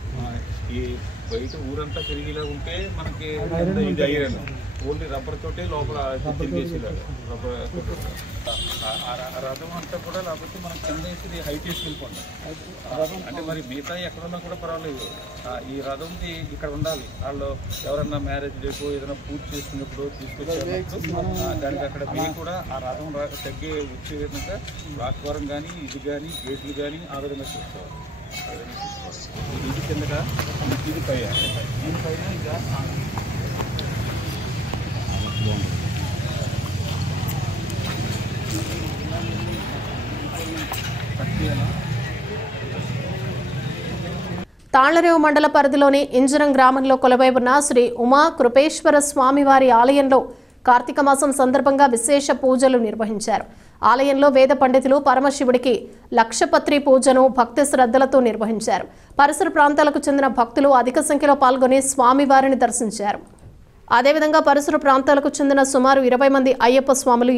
ఈ బయట ఊరంతా తిరిగిలా ఉంటే మనకి ఇది అయ్యాను ఓన్లీ రబ్బర్ తోటే లోపల తిరిగేసేలాగా రథం అంతా కూడా, లేకపోతే మనం కింద వేసి హైట్ వేసి వెళ్ళిపోండి రథం అంటే మరి మిగతా ఎక్కడున్నా కూడా పర్వాలేదు. ఈ రథంకి ఇక్కడ ఉండాలి. వాళ్ళు ఎవరన్నా మ్యారేజ్ డేకు ఏదైనా పూజ చేసుకున్నప్పుడు తీసుకొచ్చేటప్పుడు దానికి అక్కడ మేము కూడా ఆ రథం తగ్గే వచ్చే విధంగా ప్లాట్ఫారం కానీ ఇది కానీ గేట్లు కానీ ఆ విధంగా చేసుకోవాలి. ఇది కిందగా ఇది పై దీనిపైన ఇంకా తాళ్లరేవు మండల పరిధిలోని ఇంజరం గ్రామంలో కొలువై ఉన్న శ్రీ ఉమా కృపేశ్వర స్వామివారి ఆలయంలో కార్తీక మాసం సందర్భంగా విశేష పూజలు నిర్వహించారు. ఆలయంలో వేద పండితులు పరమశివుడికి లక్షపత్రి పూజను భక్తి శ్రద్ధలతో నిర్వహించారు. పరిసర ప్రాంతాలకు చెందిన భక్తులు అధిక సంఖ్యలో పాల్గొని స్వామివారిని దర్శించారు. అదేవిధంగా పరిసర ప్రాంతాలకు చెందిన సుమారు 20 మంది అయ్యప్ప స్వాములు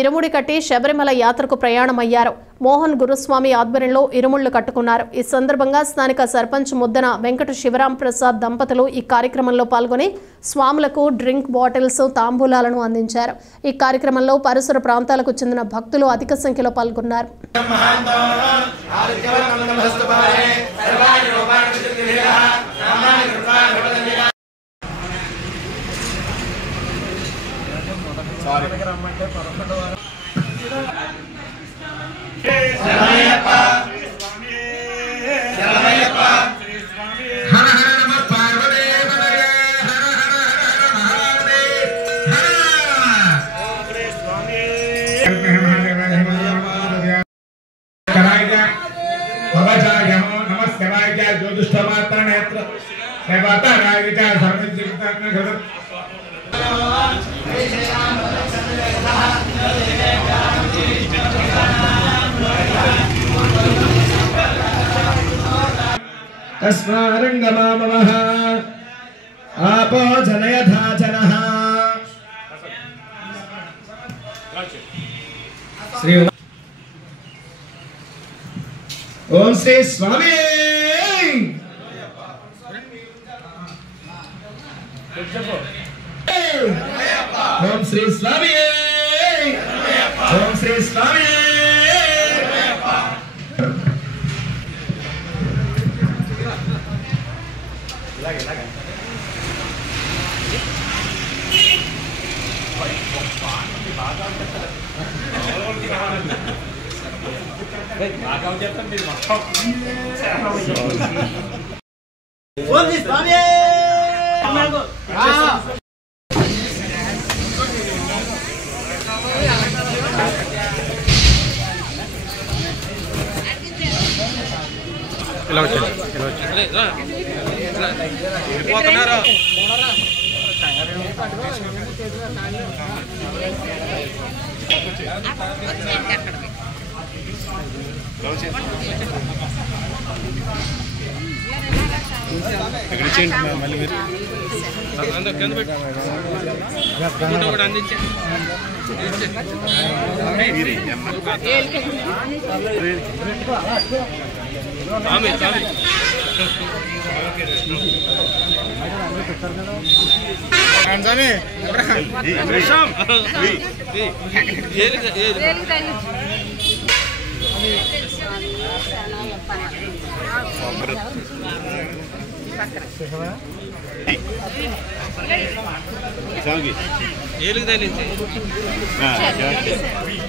ఇరుముడి కట్టి శబరిమల యాత్రకు ప్రయాణమయ్యారు. మోహన్ గురుస్వామి ఆధ్వర్యంలో ఇరుముళ్లు కట్టుకున్నారు. ఈ సందర్భంగా స్థానిక సర్పంచ్ ముద్దన వెంకట శివరాం ప్రసాద్ దంపతులు ఈ కార్యక్రమంలో పాల్గొని స్వాములకు డ్రింక్ బాటిల్స్, తాంబూలాలను అందించారు. ఈ కార్యక్రమంలో పరిసర ప్రాంతాలకు చెందిన భక్తులు అధిక సంఖ్యలో పాల్గొన్నారు. तस्मारङ्गमामवः आपो जनयथा जनः श्री ओम श्री स्वामी ओम श्री स्वामी ओम श्री स्वामी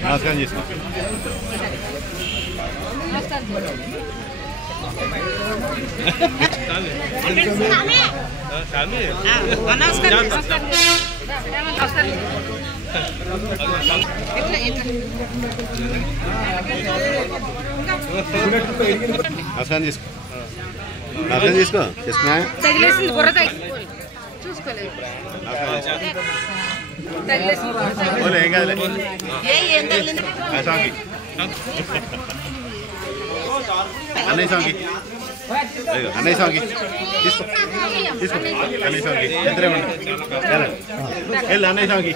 నమస్కారం చేసుకో. నమస్కారం చేసుకో. నమస్కారం చేసుకో. తగిలేసింది బుర్ర చూసుకోలేదు. ఏం కాదులే. అన్నయ్య సాంగి అన్నయ్య సాంగి తీసుకో తీసుకో. అన్నయ్య సాంగి ఇద్దరే వెళ్ళి అన్నయ్య సాంగి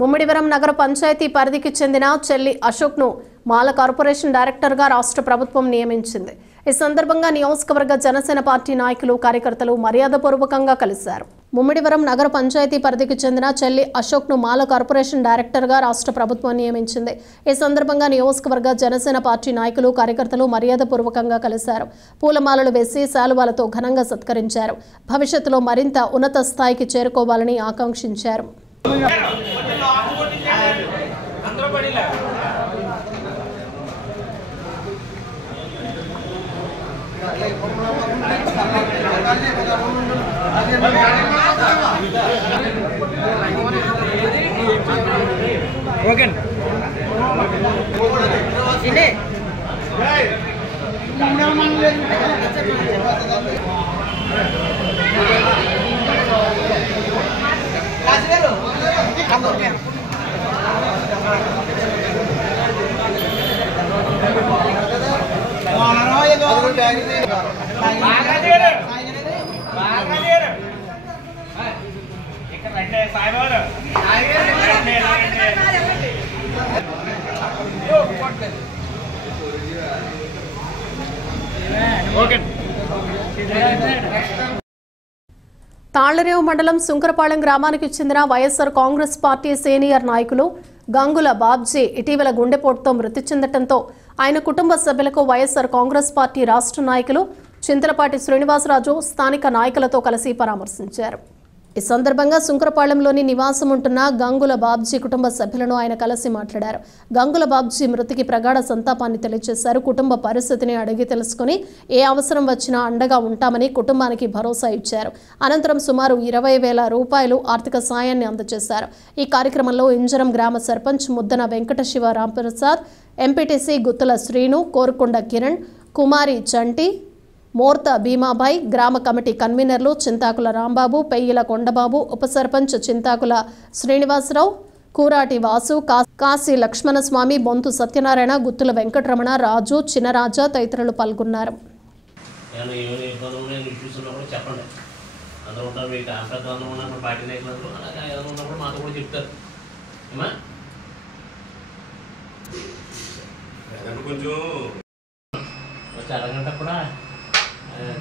ముమ్మిడివరం నగర పంచాయతీ పరిధికి చెందిన చెల్లి అశోక్ను మాల కార్పొరేషన్ డైరెక్టర్గా రాష్ట్ర ప్రభుత్వం నియమించింది. ఈ సందర్భంగా నియోజకవర్గ జనసేన పార్టీ నాయకులు కార్యకర్తలు మర్యాదపూర్వకంగా కలిశారు. ముమ్మిడివరం నగర పంచాయతీ పరిధికి చెందిన చెల్లి అశోక్ను మాల కార్పొరేషన్ డైరెక్టర్గా రాష్ట్ర ప్రభుత్వం నియమించింది. ఈ సందర్భంగా నియోజకవర్గ జనసేన పార్టీ నాయకులు కార్యకర్తలు మర్యాదపూర్వకంగా కలిశారు. పూలమాలలు వేసి శాలువాలతో ఘనంగా సత్కరించారు. భవిష్యత్తులో మరింత ఉన్నత స్థాయికి చేరుకోవాలని ఆకాంక్షించారు. ఓకే తాళ్లరేవు మండలం సుంకరపాళెం గ్రామానికి చెందిన వైఎస్ఆర్ కాంగ్రెస్ పార్టీ సీనియర్ నాయకులు గంగుల బాబ్జీ ఇటీవల గుండెపోటుతో మృతి చెందడంతో ఆయన కుటుంబ సభ్యులకు వైఎస్ఆర్ కాంగ్రెస్ పార్టీ రాష్ట్ర నాయకులు చింతలపాటి శ్రీనివాసరాజు స్థానిక నాయకులతో కలిసి పరామర్శించారు. ఈ సందర్భంగా సుంకరపాళెంలోని నివాసం ఉంటున్న గంగుల బాబ్జీ కుటుంబ సభ్యులను ఆయన కలిసి మాట్లాడారు. గంగుల బాబ్జీ మృతికి ప్రగాఢ సంతాపాన్ని తెలియజేశారు. కుటుంబ పరిస్థితిని అడిగి తెలుసుకుని ఏ అవసరం వచ్చినా అండగా ఉంటామని కుటుంబానికి భరోసా ఇచ్చారు. అనంతరం సుమారు 20,000 రూపాయలు ఆర్థిక సాయాన్ని అందజేశారు. ఈ కార్యక్రమంలో ఇంజరం గ్రామ సర్పంచ్ ముద్దన వెంకట శివ రాంప్రసాద్, ఎంపీటీసీ గుత్తుల శ్రీను, కోరుకొండ కిరణ్, కుమారి చంటి, మోర్త భీమాబాయ్, గ్రామ కమిటీ కన్వీనర్లు చింతాకుల రాంబాబు, పెయ్యిల కొండబాబు, ఉప సర్పంచ్ చింతాకుల శ్రీనివాసరావు, కూరాటి వాసు, కాశీ లక్ష్మణస్వామి, బొంతు సత్యనారాయణ, గుత్తుల వెంకటరమణ, రాజు, చినరాజా తదితరులు పాల్గొన్నారు.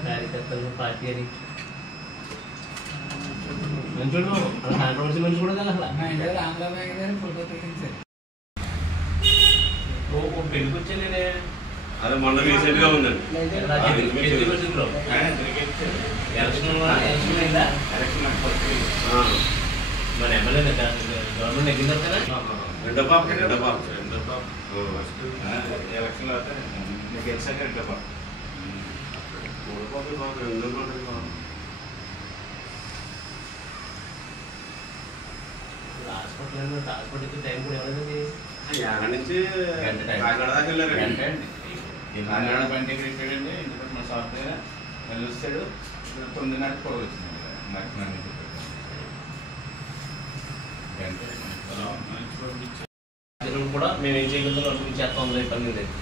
కార్యకర్తలు పార్టీ అని మంచోడు కాంట్రవర్సీ మనిషి కూడా కదా అసలు పెళ్లికి వచ్చానే అదే మొన్న రీసెంట్ గా ఉందండి మన ఎమ్మెల్యే గవర్నమెంట్ ఎగ్గింది కదా రెండో పాప ఎలక్షన్ అయితే నీకు ఎక్సాక్ట్ రెండో పాప హాస్పిటల్కి టైం కూడా ఎవరైంది నుంచి కాకినాడ దాకా వెళ్ళారండి. కాకినాడ బండి పెట్టాడండి. ఇంటికి మన షాప్ దగ్గర వెళ్ళి వస్తాడు. 9:30 పొగ వచ్చింది. కూడా మేము ఏం చేయగలుగుతాం అప్పుడు చేస్తాం పని లేదు.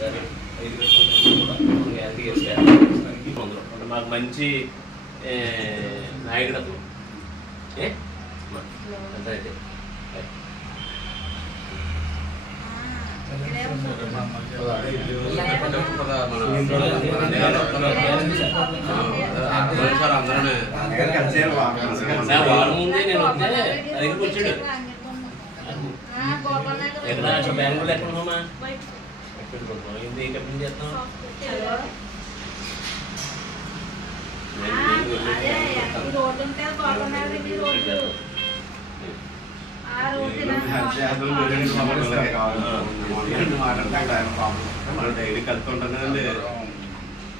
సరే 5 కూడా మాకు మంచి నాయకుడు అంత అయితే వారం ముందే నేను వస్తే దగ్గరికి వచ్చాడు. ఎక్కడ బెంగళూరు ఎక్కడ ఉన్నామా ఇది ఎక్కడ చేస్తాం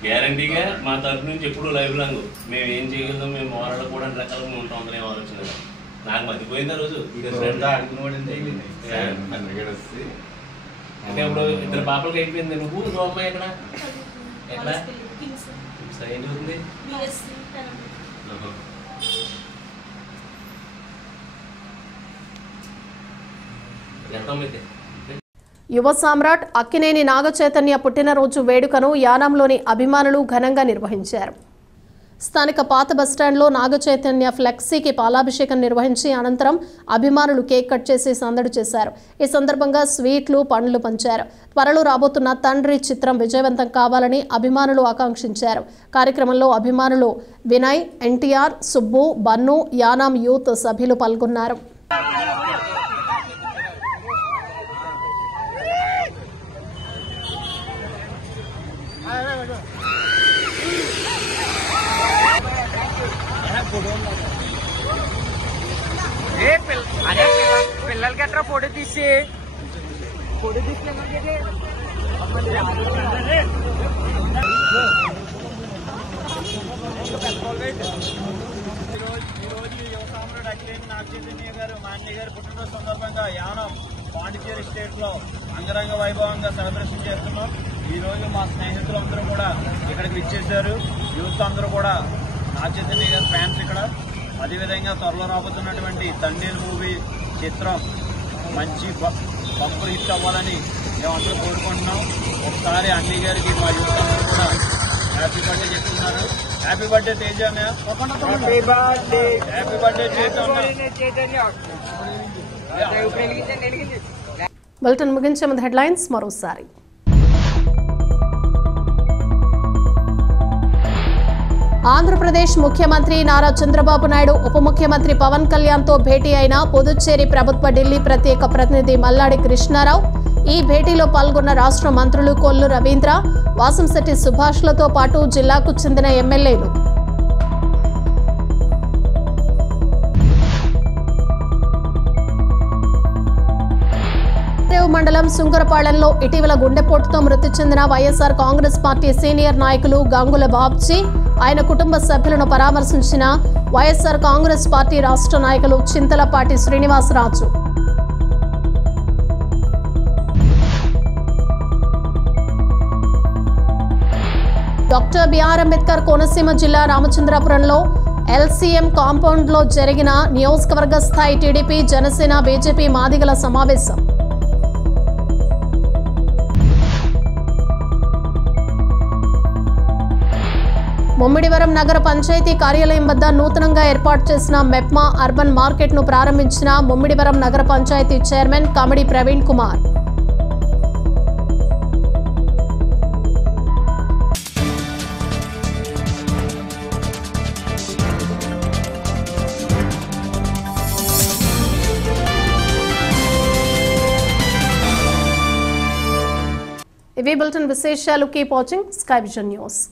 గ్యారంటీగా మా తరఫు నుంచి ఎప్పుడు లైఫ్ లాంగ్ మేము ఏం చేయగలుగుతాం, మేము మోరాలు కూడా అన్ని రకాలుగా ఉంటాం అనే ఆలోచన. నాకు మర్చిపోయింది ఆ రోజు. అంటే ఇప్పుడు 2 పాపలకి అయిపోయింది. నువ్వు అమ్మాయి ఎక్కడ ఎక్కడ ఏం చదువుతుంది? యువ సామ్రాట్ అక్కినేని నాగచైతన్య పుట్టినరోజు వేడుకను యానాంలోని అభిమానులు ఘనంగా నిర్వహించారు. స్థానిక పాత బస్టాండ్లో నాగచైతన్య ఫ్లెక్సీకి పాలాభిషేకం నిర్వహించి అనంతరం అభిమానులు కేక్ కట్ చేసి సందడి చేశారు. ఈ సందర్భంగా స్వీట్లు, పండ్లు పంచారు. త్వరలో రాబోతున్న తండ్రి చిత్రం విజయవంతం కావాలని అభిమానులు ఆకాంక్షించారు. కార్యక్రమంలో అభిమానులు వినయ్, ఎన్టీఆర్, సుబ్బు, బన్ను, యానాం యూత్ సభ్యులు పాల్గొన్నారు. పిల్లలకి ఎట్లా ఫోటో తీసి నాగచైతన్య గారు మా అన్నయ్య గారు పుట్టినరోజు సందర్భంగా యానం పాండిచేరి స్టేట్ లో అంగరంగ వైభవంగా సెలబ్రేషన్ చేస్తున్నాం. ఈ రోజు మా స్నేహితులు అందరూ కూడా ఇక్కడికి విచ్చేశారు. యూత్ అందరూ కూడా నాగచైతన్య గారి ఫ్యాన్స్ ఇక్కడ. అదేవిధంగా త్వరలో రాబోతున్నటువంటి తండ్రి మూవీ చిత్రం మంచి బంపర్ హిట్ అవ్వాలని మేమందరూ కోరుకుంటున్నాం. ఒకసారి అన్నయ్య గారికి మా యూత్ అందరూ కూడా హ్యాపీ బర్త్డే చెప్తున్నారు. Happy birthday Teja, happy birthday Chaitanya. Bulletin ముగించే ముందు హెడ్లైన్స్ మరోసారి. ఆంధ్రప్రదేశ్ ముఖ్యమంత్రి నారా చంద్రబాబు నాయుడు ఉప ముఖ్యమంత్రి పవన్ కళ్యాణ్తో భేటీ అయిన పుదుచ్చేరి ప్రభుత్వ ఢిల్లీ ప్రత్యేక ప్రతినిధి మల్లాడి కృష్ణారావు. ఈ భేటీలో పాల్గొన్న రాష్ట్ర మంత్రులు కొల్లు రవీంద్ర, వాసంశెట్టి సుభాష్లతో పాటు జిల్లాకు చెందిన ఎమ్మెల్యేలు. మండలం సుంకరపాళెంలో ఇటీవల గుండెపోటుతో మృతి చెందిన వైఎస్ఆర్ కాంగ్రెస్ పార్టీ సీనియర్ నాయకులు గంగుల బాబ్జీ, ఆయన కుటుంబ సభ్యులను పరామర్శించిన వైఎస్ఆర్ కాంగ్రెస్ పార్టీ రాష్ట్ర నాయకులు చింతలపాటి శ్రీనివాసరాజు. డాక్టర్ బిఆర్ అంబేద్కర్ కోనసీమ జిల్లా రామచంద్రాపురంలో ఎల్సీఎం కాంపౌండ్లో జరిగిన నియోజకవర్గ స్థాయి టీడీపీ, జనసేన, బీజేపీ మాదిగల సమావేశం. ముమ్మిడివరం నగర పంచాయతీ కార్యాలయం వద్ద నూతనంగా ఏర్పాటు చేసిన మెప్మా అర్బన్ మార్కెట్ను ప్రారంభించిన ముమ్మిడివరం నగర పంచాయతీ చైర్మన్ కమిడి ప్రవీణ్ కుమార్. ఇవి బులెటిన్ విశేషాలు. Keep watching sky vision news.